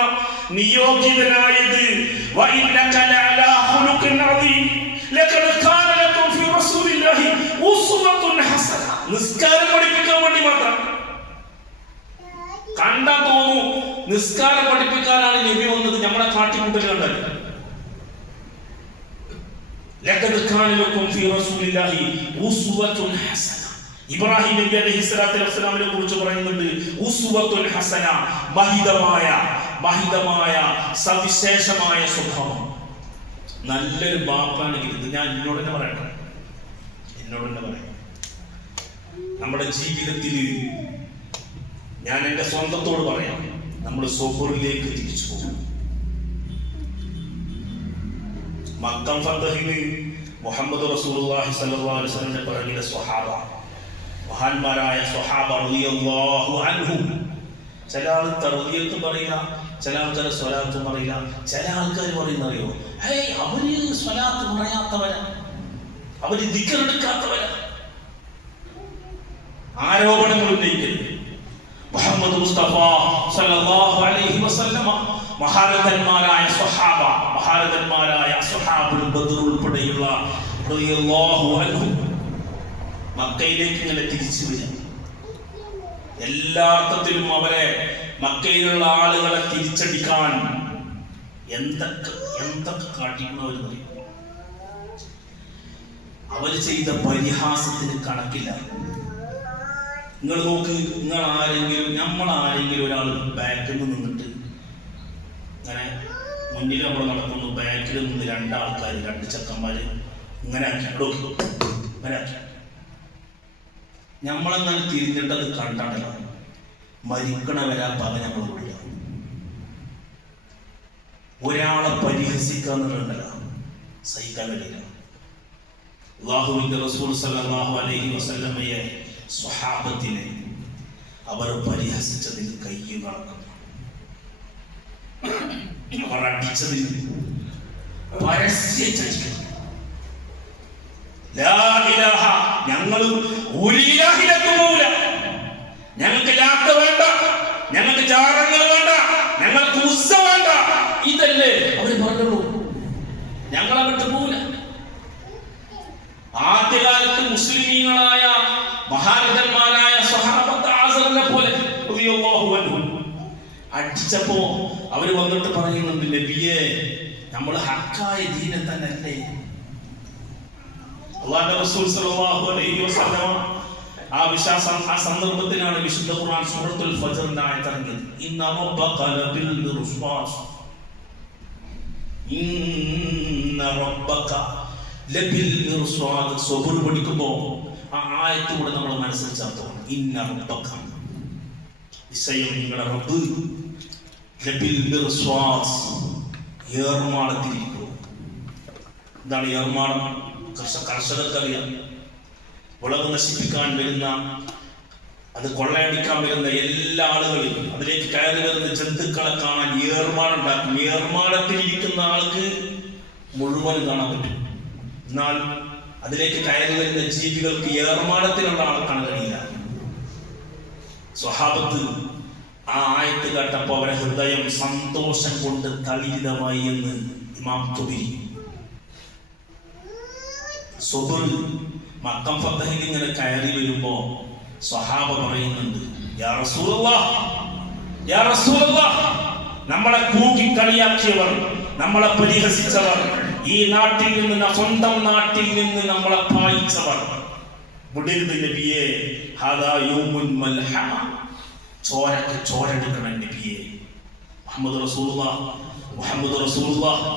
നിയോഗിതനായത് വഇന്നക ലഅലാ ഖുലുഖിൻ അദീം ലഖദ് കാന ലക്കും ഫീ റസൂലില്ലാഹി ഉസ്വത്തുൻ ഹസന. നിസ്കാരം പഠിപ്പിക്കാൻ വേണ്ടി മാത്രം കണ്ടാ തോന്നു നിസ്കാരം പഠിപ്പിക്കാനാണ് നബി വന്നത്. നമ്മളെ കാട്ടിക്കൂട്ടൽ കണ്ടത്. ലഖദ് കാന ലക്കും ഫീ റസൂലില്ലാഹി ഉസ്വത്തുൻ ഹസന. ഇബ്രാഹിം നബി അലൈഹിസ്സലാത്തു വസ്സലാമിനെ കുറിച്ച് പറയുന്നുണ്ട് ഉസ്വത്തുൽ ഹസന, മഹിതമായ സവിശേഷമായ സ്വഭാവം. നല്ലൊരു ബാപ്പാണ് കിട്ടുന്നത്. ഞാൻ എന്നോട് തന്നെ പറയട്ടെ, നമ്മുടെ ജീവിതത്തിൽ ഞാൻ എന്റെ സ്വന്തത്തോട് പറയാം, നമ്മൾ സോബറിലേക്ക് തിരിച്ചു പോകും. മക്കം ഫതഹിന് മുഹമ്മദ് റസൂലുള്ളാഹി സ്വല്ലല്ലാഹു അലൈഹി വസല്ലമയുടെ പിറകിലെ സ്വഹാബ, മഹാന്മാരായ സ്വഹാബ റളിയല്ലാഹു അൻഹും. ചില ആൾ തർബിയത്തും പറയില്ല, ചില ആൾക്കാർ സ്വലാത്തും പറയില്ല, ചില ആൾക്കാർ പറയുന്നറിയോ, അവര് സ്വലാത്ത് പറയാത്തവരാ, അവര് ദിക്ർ എടുക്കാത്തവരാ. ആരോപണങ്ങൾ ഉന്നയിക്കരുത്. മുഹമ്മദ് മുസ്തഫ സല്ലല്ലാഹു അലൈഹി വസല്ലമ മഹാരഥന്മാരായ സ്വഹാബുൽ ബദർ ഉൾപ്പെടെയുള്ള റളിയല്ലാഹു അൻഹും മക്കയിലേക്ക് ഇങ്ങനെ തിരിച്ചു വരും. എല്ലാ അർത്ഥത്തിലും അവരെ, മക്കയിലുള്ള ആളുകളെ തിരിച്ചടിക്കാൻ എന്തൊക്കെ കാട്ടിക്കുന്നവർ. അവര് ചെയ്ത പരിഹാസത്തിന് കണക്കില്ല. നിങ്ങൾ നോക്ക്, നമ്മളാരെങ്കിലും ഒരാൾ ബാക്കിൽ നിന്നിട്ട് ഇങ്ങനെ മുന്നിൽ നമ്മൾ നടക്കുന്നു, ബാക്കിൽ നിന്ന് രണ്ടാൾക്കാർ, രണ്ട് ചെക്കന്മാര് ഇങ്ങനെ ആക്കി നമ്മളെങ്ങനെ തിരിഞ്ഞിട്ടത് കണ്ടാണല്ലോ, മരിക്കണവരാ പക നമ്മൾ വിടില്ല. ഒരാളെ പരിഹസിക്കാന്നുണ്ടല്ലോ, സഹിക്കാൻ കഴിയില്ല. അല്ലാഹുവിന്റെ റസൂൽ സല്ലല്ലാഹു അലൈഹി വസല്ലമയെ സ്വഹാബത്തിനെ അവർ പരിഹസിച്ചതിൽ കയ്യും കണക്കും, അവർ അടിച്ചതിൽ പരസ്യം ഞങ്ങൾ ഒരു ഇലാഹിലേക്ക് പോകില്ല, ഞങ്ങൾക്ക് ലാത്ത വേണ്ട, ഞങ്ങൾക്ക് ജാറങ്ങൾ വേണ്ട, ഞങ്ങൾക്ക് ഉസ്സ വേണ്ട, ഇതല്ലേ അവര് പറഞ്ഞുള്ളൂ. ഞങ്ങൾ അവിട്ട് പോകില്ല. ആദ്യകാലത്ത് മുസ്ലിമീങ്ങളായ മഹാരഥന്മാരായ സ്വഹാബത്ത് ആസറിനെ പോലെ അടിച്ചപ്പോ അവര് വന്നിട്ട് പറയുന്നുണ്ട്, നബിയെ നമ്മൾ ഹക്കായ ദീനെ തന്നെ അല്ലേ. അല്ലാഹുവിന്റെ റസൂൽ സല്ലല്ലാഹു അലൈഹി വസല്ലം ആ സന്ദർഭത്തിലാണ് വിശുദ്ധ ഖുർആൻ സൂറത്തുൽ ഫജ്റിന്റെ ആയത്ത് ഇറങ്ങിയത്. ഇന്ന റബ്ബക ലബിൽ മിർസാസ്, ഇന്ന റബ്ബക ലബിൽ മിർസാസ്. സബർ പഠിക്കുമ്പോ ആ ആയത്ത് കൂടെ നമ്മൾ മനസ്സിൽ ചേർത്തോണം. ഇന്ന റബ്ബക, നിശ്ചയം നിങ്ങളുടെ റബ്ബ്, ലബിൽ മിർസാസ്, ഏർമാടത്തിരിക്കുന്നു. എന്താണ് ഏർമാടം? കർഷകർക്കറിയാം. വിളവ് നശിപ്പിക്കാൻ വരുന്ന, അത് കൊള്ളയടിക്കാൻ വരുന്ന എല്ലാ ആളുകളും, അതിലേക്ക് കയറി വരുന്ന ജന്തുക്കളെ കാണാൻ ഏർമാടുണ്ടാക്കും. ഏർമാടത്തിലിരിക്കുന്ന ആൾക്ക് മുഴുവൻ കാണാൻ പറ്റും. എന്നാൽ അതിലേക്ക് കയറി വരുന്ന ജീവികൾക്ക് ഏർമാടത്തിലുള്ള ആളെ കാണാൻ കഴിയില്ല. സ്വഹാബത്ത് ആ ആയത്ത് കേട്ടപ്പോൾ അവരെ ഹൃദയം സന്തോഷം കൊണ്ട് തളിരിതമായി എന്ന് ഇമാം തുബരി. സുബർ മക്കം ഫതഹിൽ ഇങ്ങനെ കയറി വരുമ്പോ സ്വഹാബ പറയുന്നുണ്ട്, യാ റസൂലല്ലാഹ്, യാ റസൂലല്ലാഹ്, നമ്മളെ കൂക്കി കളിയാക്കിയവർ, നമ്മളെ പരിഹസിച്ചവർ, ഈ നാട്ടിൽ നിന്ന്, സ്വന്തം നാട്ടിൽ നിന്ന് നമ്മളെ പായിച്ചവർ, വിടരുത് നബിയെ, ഹാദാ യൗമുൻ മൽഹമ, ചോരക്ക് ചോരെടുക്കണം നബിയെ. മുഹമ്മദ് റസൂലുള്ളാഹ്, മുഹമ്മദ് റസൂലുള്ളാഹ്,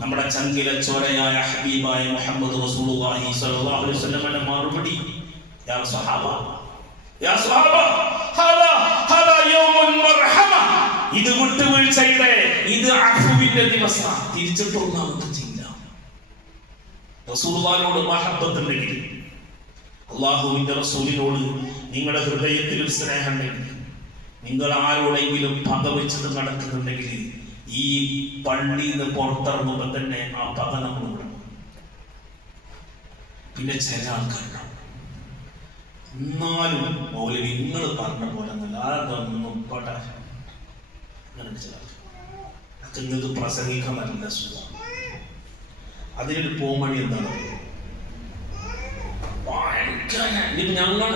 നമ്മുടെ ചങ്കിലെ ചോരയായ ഹബീബായ മുഹമ്മദ് റസൂലുള്ളാഹി സ്വല്ലല്ലാഹു അലൈഹി വസല്ലമയുടെ മറുപടി, യാ സ്വഹാബ, യാ സ്വഹാബ, ഹാദാ യൗമുൻ മർഹമ, ഇത് വിട്ടുവീഴ്ചയുടെ, ഇത് അഫ്വിന്റെ ദിവസം, തിരിച്ചിട്ടൊന്നും നമുക്ക് ചെയ്യാം. റസൂലുള്ളാഹിനോട് മഹബ്ബത്ത് ഉണ്ടെങ്കിൽ, അല്ലാഹുവിന്റെ റസൂലിനോട് നിങ്ങളുടെ ഹൃദയത്തിൽ ഒരു സ്നേഹമുണ്ടെങ്കിൽ, നിങ്ങൾ ആരോടെങ്കിലും പക വെച്ചത് നടക്കുന്നുണ്ടെങ്കിൽ, ഈ പള്ളിയിൽ നിന്ന് പുറത്തിറങ്ങുമ്പോൾ തന്നെ ആ പക നമ്മൾ വിടണം. പിന്നെ ചില ആൾക്കാരുണ്ടാവും, എന്നാലും മൗലവി നിങ്ങൾ പറഞ്ഞ പോലെ അതൊന്നും പോട്ടെ, അങ്ങനെ ചില ആൾക്കാർ നിങ്ങൾക്ക് പ്രസംഗിക്കാൻ നല്ല സുഖം. അതിനൊരു പോമണി എന്താണ്,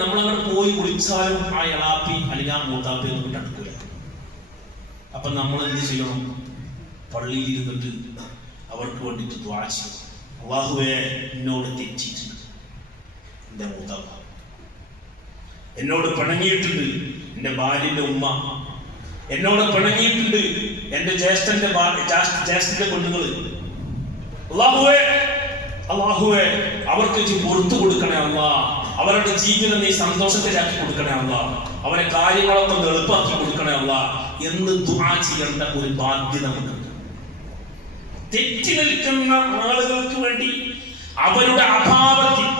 നമ്മളങ്ങനെ പോയി വിളിച്ചാലും ആ എളാപ്പി അല്ലെങ്കിൽ ആ മൂത്താപ്പി ഒന്നും കിട്ടൂല. അപ്പൊ നമ്മൾ എന്ത് ചെയ്യണം? പള്ളിയിൽ ഇരുന്നിട്ട് അവർക്ക് വേണ്ടിയിട്ട് ദുആ ചെയ്യണം. അല്ലാഹുവേ, എന്നോട് തെറ്റിയിട്ടുണ്ട് എൻ്റെ മൂത്താപ്പ, എന്നോട് പിണങ്ങിയിട്ടുണ്ട് എൻ്റെ ഭാര്യന്റെ ഉമ്മ, എന്നോട് പിണങ്ങിയിട്ടുണ്ട് എൻ്റെ ജ്യേഷ്ഠന്റെ പെണ്ണുങ്ങള്. അല്ലാഹുവേ, അല്ലാഹുവേ, അവർക്ക് പുറത്തു കൊടുക്കണേ അല്ലാ, അവരുടെ ജീവിതം നീ സന്തോഷത്തിലാക്കി കൊടുക്കണേ അല്ലാ, അവരെ കാര്യങ്ങളൊക്കെ എളുപ്പമാക്കി കൊടുക്കണേ അല്ലാ എന്ന് ദുആ ചെയ്യേണ്ട ഒരു ബാധ്യത നമുക്കുണ്ട്. തെറ്റി നിൽക്കുന്ന ആളുകൾക്ക് വേണ്ടി, അവരുടെ അഭാവത്തിൽ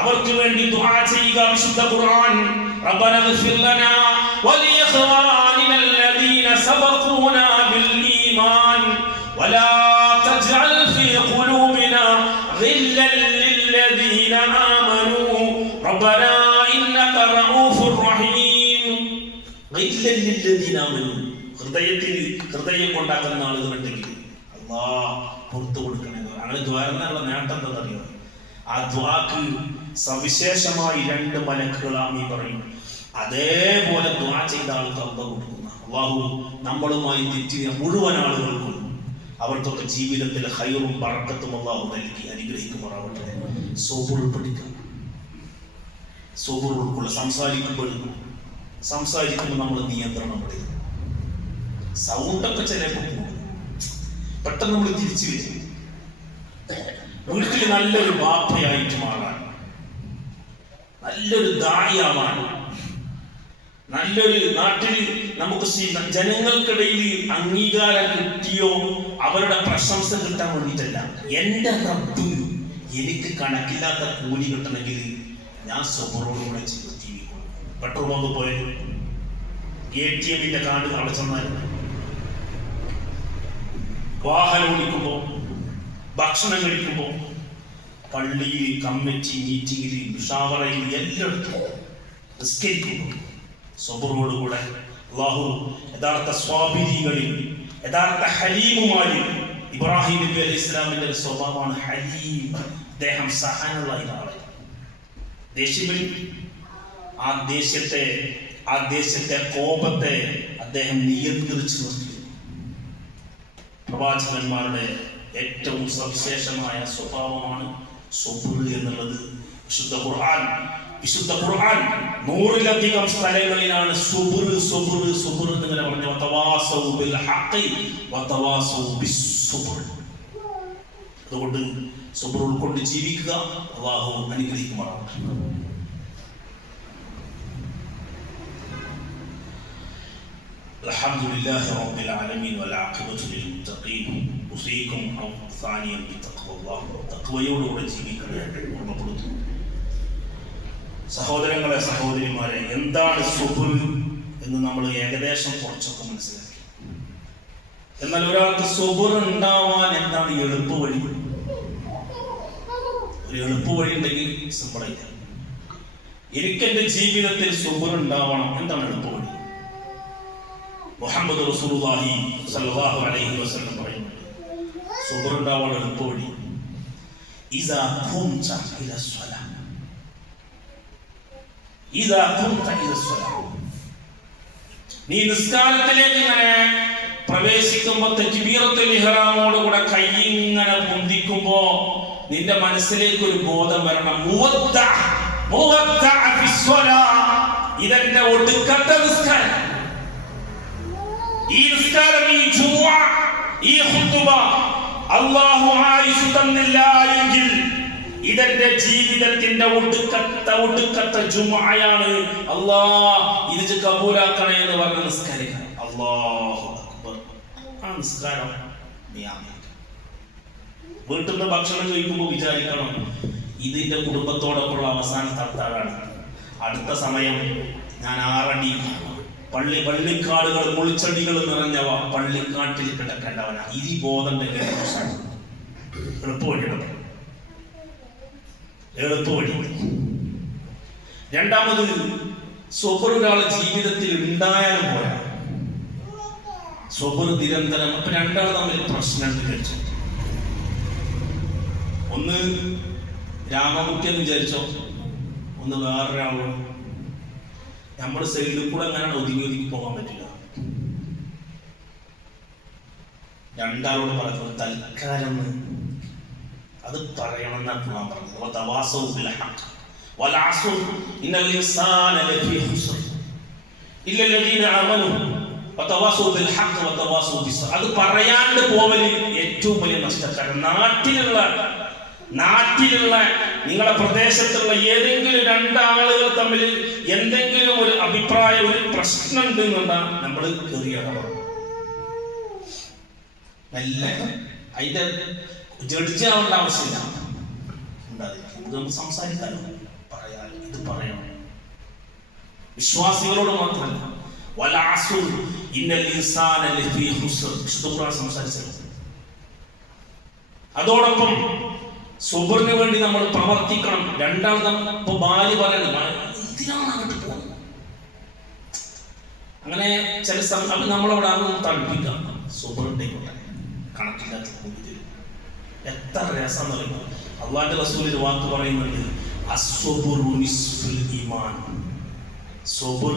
അവർക്ക് വേണ്ടി ദുആ ചെയ്യുക. വിശുദ്ധ ഖുർആൻ, റബ്ബന ഗ്ഫിർ ലനാ വലിഇഖ്വാനിന അല്ലദീന സബഖൂനാ ബിൽ ഈമാൻ വലാ തജ്അൽ ഫീ ഖുലൂബിനാ ഗില്ലൻ ലില്ലദീന ആമനൂ റബ്ബനാ ഇന്നക റഊഫുർ റഹീം. ഗില്ലൻ ലില്ലദീന ആമനൂ, ഹൃദയം കൊണ്ടാക്കുന്ന ആളുകളുണ്ടെങ്കിൽ അല്ലാഹ് പുറത്തു കൊടുക്കണേ. അങ്ങനെ ദ്വാരനുള്ള നേട്ടം എന്താണെന്നറിയോ? ആ ദ്വാക്ക് സവിശേഷമായി 2 മലക്കുകൾ ആമീൻ പറയും. അതേപോലെ ദ്വാ ചെയ്ത ആൾക്ക് അല്ലാഹു കൊടുക്കുന്ന, അല്ലാഹു നമ്മളുമായി തെറ്റിയ മുഴുവൻ ആളുകൾക്കും അവർക്കൊക്കെ ജീവിതത്തിൽ ഖൈറും ബറക്കത്തും അല്ലാഹു നൽകി അനുഗ്രഹിക്കുമാറാവട്ടെ. സബൂർ പഠിക്കണം, സബൂർ ഉൾക്കൊള്ളുക. സംസാരിക്കുമ്പോൾ നമ്മൾ നിയന്ത്രണം പഠിക്കണം. സൗണ്ടൊക്കെ ചിലപ്പോൾ പെട്ടെന്ന് നമ്മൾ തിരിച്ചു വരും. വീട്ടിൽ നല്ലൊരു ബാപ്പയായിട്ട് മാറാൻ, നല്ലൊരു ദായിയാവാൻ, നല്ലൊരു നാട്ടിൽ നമുക്ക് ജനങ്ങൾക്കിടയിൽ അംഗീകാരം കിട്ടിയോ അവരുടെ പ്രശംസ കിട്ടാൻ വേണ്ടിയിട്ടല്ല. എൻ്റെ റബ്ബ് എനിക്ക് കണക്കില്ലാത്ത കൂലി കിട്ടണമെങ്കിൽ ഞാൻ സബൂറോടുകൂടെ ജീവിക്കണം. പെട്രോൾ പമ്പ് പോയാലും ATM കാർഡ് അവിടെ ചെന്നാലും, വാഹനം ഓടിക്കുമ്പോ, ഭക്ഷണം കഴിക്കുമ്പോ, പള്ളിയിൽ, കമ്മിറ്റി മീറ്റിംഗിൽ, മുഷാവറയിൽ, എല്ലായിടത്തും നിസ്കരിക്കുമ്പോൾ സബൂറോടുകൂടെ അല്ലാഹു യഥാർത്ഥ സ്വാബിരികളിൽ, യഥാർത്ഥ ഹലീമുമാരിൽ, ഇബ്രാഹിം നബി അലൈഹി ഇസ്ലാമിന്റെ ഒരു സ്വഭാവമാണ് ഹലീം. അദ്ദേഹം സഹനമുള്ള ആളാണ്. ദേഷ്യം വരും, ആ ദേശത്തെ കോപത്തെ അദ്ദേഹം നിയന്ത്രിച്ചു നിർത്തി. പ്രവാചകന്മാരുടെ ഏറ്റവും സവിശേഷമായ സ്വഭാവമാണ് സബൂർ എന്നുള്ളത്. വിശുദ്ധ ഖുർആൻ 100-ലധികം സ്ഥലങ്ങളിലാണ് സബൂർ എന്നിങ്ങനെ പറഞ്ഞു. വതവാസൗ ബിൽ ഹഖി വതവാസൗ ബിസ്സബ്ർ. അതുകൊണ്ട് സബൂർ ഉൾക്കൊണ്ട് ജീവിക്കുക. അല്ലാഹു അനുഗ്രഹിക്കുമാറാവട്ടെ. അൽഹംദുലില്ലാഹി റബ്ബിൽ ആലമീൻ വൽ ആഖിബത്തു ലിൽ മുത്തഖീൻ. ഉസീകും ഔസാനിയൻ ബിത്തഖ്വല്ലാഹ്. തഖ്വയോടുകൂടെ ജീവിക്കണേ ഓർമ്മപ്പെടുത്തുന്നു. സഹോദരങ്ങളെ, സഹോദരിമാരെ, എന്താണ് സബൂർ എന്ന് നമ്മൾ ഏകദേശം കുറച്ചൊക്കെ മനസ്സിലാക്കി. എന്നാൽ ഒരാൾക്ക് സബൂർ ഉണ്ടാവാൻ എന്താണ് എളുപ്പവഴി? ഒരു എളുപ്പവഴി ഉണ്ടെങ്കിൽ സിമ്പിളായില്ല. എനിക്കെന്റെ ജീവിതത്തിൽ സബൂർ ഉണ്ടാവണം. എന്താണ് എളുപ്പവഴി? മുഹമ്മദ് റസൂലുള്ളാഹി സ്വല്ലല്ലാഹു അലൈഹി വസല്ലം പറയുന്നു, സബർ ഉണ്ടാവാൻ എളുപ്പവഴി ഇദാ ഖുംത ഇല സ്വലാ, ഇദാ ഖുംത ഇല സ്വലാ, നീ നിസ്കാരത്തിലേക്ക് ഇങ്ങനെ പ്രവേശിക്കുമ്പോ തക്ബീറത്തുൽ ഇഹ്റാമോട് കൂടെ കൈ ഇങ്ങനെ പൊന്തിക്കുമ്പോ നിന്റെ മനസ്സിലേക്ക് ഒരു ബോധം വരണം, ഇതെന്റെ ഒടുക്കത്തെ നിസ്കാരം. ഈ നിസ്കാരം, ഈ ജുമുഅ, ഈ ഖുതുബ അല്ലാഹു ആയുസ് തന്നില്ല എങ്കിൽ ഇതെന്റെ ജീവിതത്തിന്റെ ഒടുക്കത്തെ ജുമുഅയാണ്. അല്ലാഹ് ഇത് കബൂലാക്കണേ എന്ന് പറഞ്ഞ നിസ്കാരം. അല്ലാഹു അക്ബർ. ആ നിസ്കാരം വീട്ടിൽ നിന്ന് ഭക്ഷണം കഴിക്കുമ്പോൾ വിചാരിക്കണം, ഇതിന്റെ കുടുംബത്തോടൊപ്പമുള്ള അവസാനത്തെ അത്താഴാണ്. അടുത്ത സമയം ഞാൻ 6 അടി പള്ളിക്കാടുകൾ മുൾച്ചെടികൾ നിറഞ്ഞവ പള്ളിക്കാട്ടിൽ കിടക്കേണ്ടവനാ. ഈ ബോധം എളുപ്പവഴി. രണ്ടാമത്, സബർ ഒരാളെ ജീവിതത്തിൽ ഉണ്ടായാലും പോരാ, സബർ നിരന്തരം. അപ്പൊ രണ്ടാൾ തമ്മിൽ പ്രശ്നം കഴിച്ചു. ഒന്ന് രാമമുഖ്യ എന്ന് വിചാരിച്ചോ, ഒന്ന് വേറൊരാളോട്. നമ്മുടെ സൈഡിൽ കൂടെ അങ്ങനെ ഒതുങ്ങി പോകാൻ പറ്റില്ല. രണ്ടാളോട് പറയുന്നത് തൽക്കാലം അത് പറയണമെന്നാണ് ഞാൻ പറഞ്ഞത്. അത് പറയാണ്ട് പോവല് ഏറ്റവും വലിയ നഷ്ടക്കാരൻ. നാട്ടിലുള്ള നിങ്ങളുടെ പ്രദേശത്തുള്ള ഏതെങ്കിലും 2 ആളുകൾ തമ്മിൽ എന്തെങ്കിലും ഒരു അഭിപ്രായം, ഒരു പ്രശ്നം ഉണ്ടെന്നുണ്ടാ നമ്മൾ കയറിയാണ് നല്ല അതിന്റെ ജഡ്ജ് ആവേണ്ട ആവശ്യമില്ല. നമുക്ക് സംസാരിക്കാനോ പറയാൻ ഇത് പറയണം. വിശ്വാസികളോട് മാത്രമല്ല, സംസാരിച്ചത്. അതോടൊപ്പം സബറിന് വേണ്ടി നമ്മൾ പ്രവർത്തിക്കണം. രണ്ടാമത് ഇപ്പൊ ഭാര്യ പറയുന്നത് എന്തിനാണ് അങ്ങോട്ട് പോകുന്നത്, അങ്ങനെ ചില സമയം നമ്മളവിടെ അങ്ങ് തടുപ്പിക്കാം. സബറിന്റെ കണക്കില്ലാത്ത എത്ര രസം എന്ന് പറയുമ്പോൾ അള്ളാഹുവിന്റെ റസൂൽ ഒരു വാക്ക് പറയുന്നുണ്ട്, അസ്സബ്റു നിസ്ഫുൽ ഈമാൻ. സബർ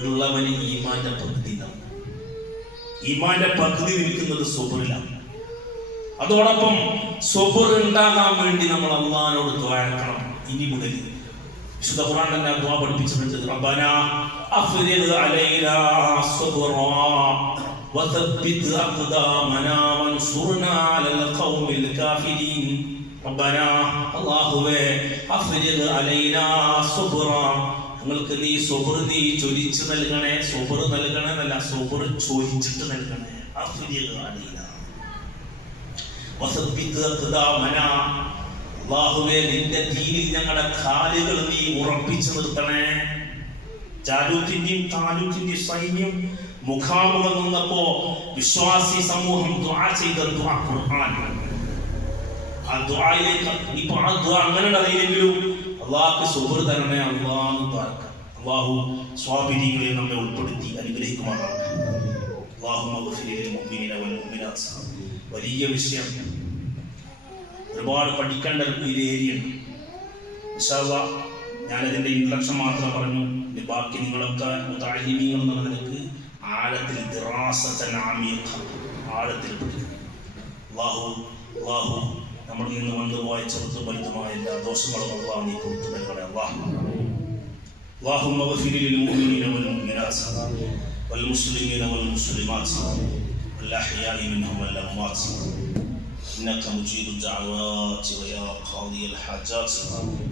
ഉള്ളവന് ഈമാന്റെ പകുതി. ഈമാന്റെ പകുതി നിൽക്കുന്നത് സബറിലാണ്. അതോടൊപ്പം സബർ ഉണ്ടാകാൻ വേണ്ടി നമ്മൾ അള്ളാഹിനോട് ദുആ ചെയ്യണം. ഇനി മുതൽ വിശുദ്ധ ഖുർആൻ തന്നെ ദുആ പഠിപ്പിച്ചിട്ടുണ്ട്. റബ്ബനാ അഫ്രിദ് അലൈനാ സബ്റാ വതബ്ബിത് അഖ്ദാമനാ വൻസുർനാ അലൽ ഖൗമിൽ കാഫിരീൻ. റബ്ബനാ അല്ലാഹുവേ അഫ്രിദ് അലൈനാ സബ്റാ, ഞങ്ങൾക്ക് നീ സബർ നീ ചൊരിച്ചു നൽകണേ. സബർ നൽകണേ എന്നല്ല, സബർ ചൊരിച്ചിട്ട് നൽകണേ. അഫ്രിദ് അലൈനാ അല്ലാഹുവേ നിന്റെ ദീനിൽ ഞങ്ങളുടെ കാലുകൾ നീ ഉറപ്പിച്ചു നിർത്തണേ. ജാലൂത്തിന്റെയും താലൂത്തിന്റെയും സൈന്യം മുഖാമുഖം നിന്നപ്പോ വിശ്വാസി സമൂഹം ദുആ ചെയ്ത ദുആ ഖുർആൻ. ആ ദുആയിലേക്ക് ഇപ്പൊ ആ ദുആ അങ്ങനെ അറിയില്ലെങ്കിലും അല്ലാഹു സബർ തരണേ അല്ലാഹു തആല. അല്ലാഹു സ്വാബിരികളെ നമ്മെ ഉൾപ്പെടുത്തി അനുഗ്രഹിക്കുമാറാകട്ടെ. അല്ലാഹുമ്മ ഗ്ഫിർ ലിൽ മുഅ്മിനീന വൽ മുഅ്മിനാത്ത്. വലിയ വിഷയം, ഒരുപാട് പഠിക്കേണ്ട ഒരു ഏരിയയുണ്ട്. ഇൻഷാ അല്ലാഹ് ഞാനതിൻ്റെ ഇൻട്രഡക്ഷൻ മാത്രം പറഞ്ഞു. ബാക്കി നിങ്ങളൊക്കെ മുതഅല്ലിമീങ്ങൾ എന്ന നിലക്ക് ആഴത്തിൽ ദിറാസത്തൻ അമീഖ, ആഴത്തിൽ പഠിക്കണം. അല്ലാഹു നമ്മളിൽ നിന്ന് വന്നുപോയ ചെറുതും വലുതുമായ എല്ലാ ദോഷങ്ങളും അല്ലാഹു നീ പുറത്തു നൽകണേ. അല്ലാഹുമ്മ ഗ്ഫിർ ലിൽ മുഅ്മിനീന വൽ മുഅ്മിനാത്ത് വൽ മുസ്ലിമീന വൽ മുസ്ലിമാത്ത് വൽ അഹ്യാഇ മിൻഹും വൽ അംവാത്ത് إنك مجيب الدعوات ويا قاضي الحاجات.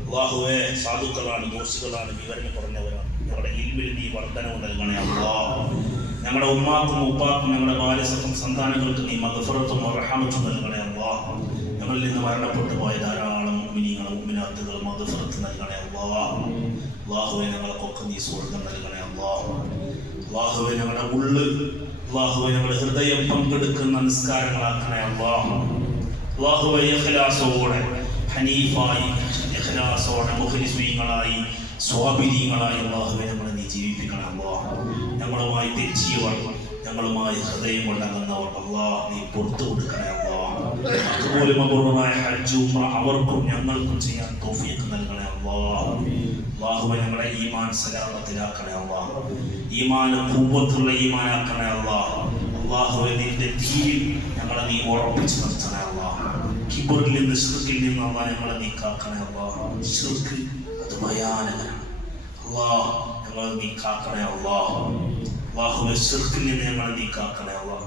അല്ലാഹുവേ സാധുക്കളാണ്, ദോഷികളാണ്, വിവരണം കുറഞ്ഞവരാണ്. ഞങ്ങളുടെ ഇൽമിൽ നീ വർദ്ധനവ് നൽകണേ അല്ലാഹ്. ഞങ്ങളുടെ ഉമ്മാക്കും ഉപ്പാക്കും ഞങ്ങളുടെ ബാല്യസഖം സന്താനങ്ങൾക്ക് നീ മഗ്ഫിറത്തും റഹ്മത്തും നൽകണേ അല്ലാഹ്. ഞങ്ങളിൽ നിന്ന് മരണപ്പെട്ടു പോയ ധാരാളം മുഅ്മിനീങ്ങൾ മുഅ്മിനാത്തുകൾ മഗ്ഫിറത്ത് നൽകണേ അല്ലാഹ്. അല്ലാഹുവേ ഞങ്ങൾക്കൊക്കെ നീ സ്വർഗ്ഗം നൽകണേ അല്ലാഹ്. അല്ലാഹുവേ ഞങ്ങളുടെ ഉള്ള്, അല്ലാഹുവേ ഞങ്ങളുടെ ഹൃദയം പങ്കെടുക്കുന്ന നിസ്കാരങ്ങളാക്കണേ അല്ലാഹ്. അല്ലാഹുവേ ഇഖ്ലാസോടെ ഹനീഫായി, ഇഖ്ലാസോടെ മുഖ്ലിസീങ്ങളായി, സ്വാബിരീങ്ങളായി അല്ലാഹുവേ ഞങ്ങളെ നീ ജീവിപ്പിക്കണം അല്ലാഹ്. ഞങ്ങളുമായി തെറ്റിയവർ ഞങ്ങളുമായി ഹൃദയം കൊണ്ടങ്ങുന്നവർ അല്ലാഹ് നീ പുറത്തു കൊടുക്കണേ അല്ലാഹ്. അതുപോലെ മബറൂറായ ഹജ്ജ് ഉംറ അവർക്കും ഞങ്ങൾക്കും ചെയ്യാൻ തൗഫീഖ് നൽകണേ അല്ലാഹ്. അല്ലാഹുവേ ഞങ്ങളെ ഈമാൻ സലാമത്തിലാക്കണേ അല്ലാഹ്. ഈമാൻ ഖുവ്വത്തുള്ള ഈമാനാക്കണേ അല്ലാഹ്. അല്ലാഹുവേ നിന്റെ ദീനിൽ ഞങ്ങളെ നീ ഉറപ്പിച്ചു നിർത്തണേ അല്ലാഹ്. കിബറിൽ നിന്ന് ശിർക്കിൽ നിന്ന് അല്ലാഹ് ഞങ്ങളെ നീ കാക്കണേ അല്ലാഹ്. ശിർക്ക് അത് ഭയാനകനാണ് അല്ലാഹ്. ഞങ്ങളെ നീ കാക്കണേ അല്ലാഹ്. അല്ലാഹുവേ ശിർക്കിൽ നിന്ന് ഞങ്ങളെ നീ കാക്കണേ അല്ലാഹ്.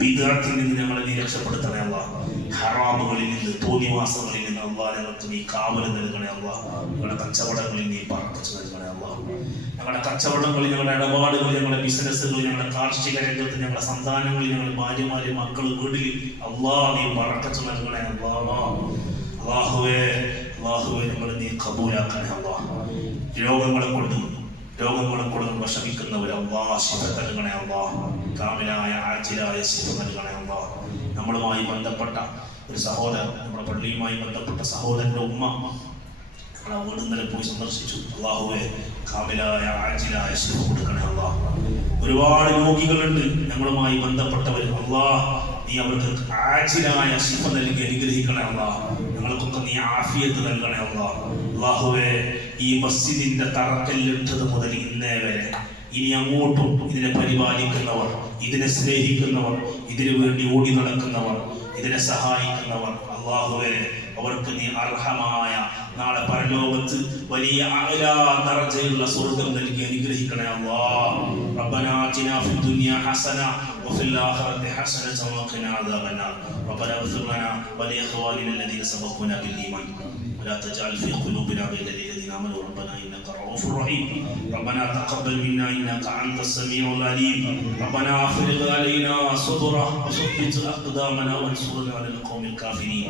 ബിദ്അത്തിൽ നിന്ന് ഞങ്ങളെ നീ രക്ഷപ്പെടുത്തണേ അല്ലാഹ്. ഹറാമുകളിൽ നിന്ന് തോന്നിവാസങ്ങളിൽ നിന്ന് അല്ലാഹ് ഞങ്ങൾക്ക് നീ കാവല് നൽകണേ അല്ലാഹ്. ഞങ്ങളുടെ കച്ചവടങ്ങളിൽ നീ പറപ്പിച്ചു നൽകണേ അല്ലാഹ്. ഞങ്ങളുടെ കച്ചവടങ്ങളിൽ, ഞങ്ങളുടെ ഇടപാടുകൾ, ഞങ്ങളുടെ ബിസിനസ്സുകൾ, ഞങ്ങളുടെ കാർഷിക രംഗത്ത്, ഞങ്ങളുടെ സന്താനങ്ങളിൽ, ഞങ്ങളുടെ ഭാര്യമാര്, മക്കൾ, വീട്ടിൽ അല്ലാഹ് നീ പറപ്പിച്ചു നൽകണേ അല്ലാഹ്. അല്ലാഹുവേ ഞങ്ങൾ നീ ഖബൂലാക്കണേ അല്ലാഹ്. രോഗങ്ങളെ കൊണ്ട് വിഷമിക്കുന്നവർ അല്ലാഹ് ശിഫ നൽകണേ അല്ലാഹ്. കാമിലായ ആജിലായ ശിഫ നൽകണേ അല്ലാഹ്. നമ്മളുമായി ബന്ധപ്പെട്ട ഒരു സഹോദരൻ, നമ്മുടെ പള്ളിയുമായി ബന്ധപ്പെട്ട സഹോദരന്റെ ഉമ്മ ഞങ്ങൾ വീട് ഇന്നലെ പോയി സന്ദർശിച്ചു. അല്ലാഹുവേ കാമിലായ ആജിലായ ശിഫ കൊടുക്കണേ അല്ലാഹ്. ഒരുപാട് രോഗികളുണ്ട് ഞങ്ങളുമായി ബന്ധപ്പെട്ടവർ. അല്ലാഹ് നീ അവർക്ക് ആജിലായ ശിഫ നൽകി അനുഗ്രഹിക്കണേ അല്ലാഹ്. ഞങ്ങൾക്കൊക്കെ നീ ആഫിയത്ത് നൽകണേ അല്ലാഹ്. അല്ലാഹുവേ ഈ മസ്ജിദിന്റെ തറക്കല്ലിട്ടത് മുതൽ ഇന്നേ വരെ ഇനി അങ്ങോട്ടും ഇതിനെ പരിപാലിക്കുന്നവർ, ഇതിനെ സ്നേഹിക്കുന്നവർ, ഇതിനു വേണ്ടി ഓടി നടക്കുന്നവർ, ഇതിനെ സഹായിക്കുന്നവർ അല്ലാഹുവേ അവർക്ക് നീ അർഹമായ നാളെ പരലോകത്ത് വലിയ അഅ്ലാ ദറജയുള്ള സ്വർഗ്ഗം നൽകി അനുഗ്രഹിക്കണേ അല്ലാഹ്. റബ്ബനാ ആതിനാ ഫിദ് ദുനിയാ ഹസന വഫിൽ ആഖിറതി ഹസനത വഖിനാ അദാബന്നാർ. റബ്ബനാ ഇഗ്ഫിർ ലനാ വലിഇഖ്വാനിനാ الذين سبقونا بالإيمان ولا تجعل في قلوبنا غلا للذين آمنوا ربنا إنك رؤوف رحيم. ربنا تقبل منا إنك أنت السميع العليم. ربنا أفرغ علينا صبرا وثبت أقدامنا وانصرنا على القوم الكافرين.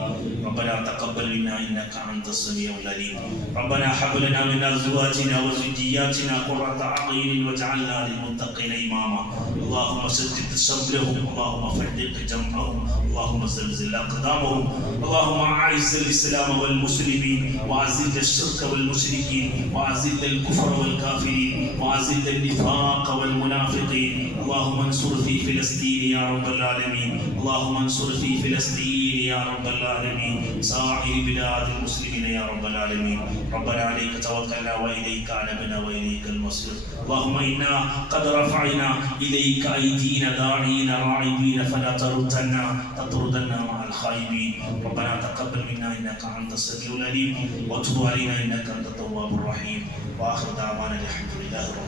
ربنا تقبل منا إنك أنت السميع العليم. ربنا هب لنا من أزواجنا وذرياتنا قرة أعين واجعلنا للمتقين إماما. اللهم سدد شملهم، اللهم فرق جمعهم، اللهم زلزل أقدامهم، اللهم أعز الإسلام والمسلمين وأذل الشرك والمشركين وأذل الكفر والكافرين وأذل النفاق والمنافقين. اللهم انصر في فلسطين يا رب العالمين. اللهم انصر في فلسطين يا رب العالمين، سائر بلاد المسلمين يا رب العالمين. ربنا عليك توكلنا وإليك أنبنا وإليك المصير. اللهم إنا قد رفعنا إليك أيدينا داعين راعبين فلا تطردنا مع الخائبين. ربنا تقبل منا إنك أنت السميع العليم وتب علينا إنك أنت التواب الرحيم. وآخر دعوانا الحمد لله رب العالمين.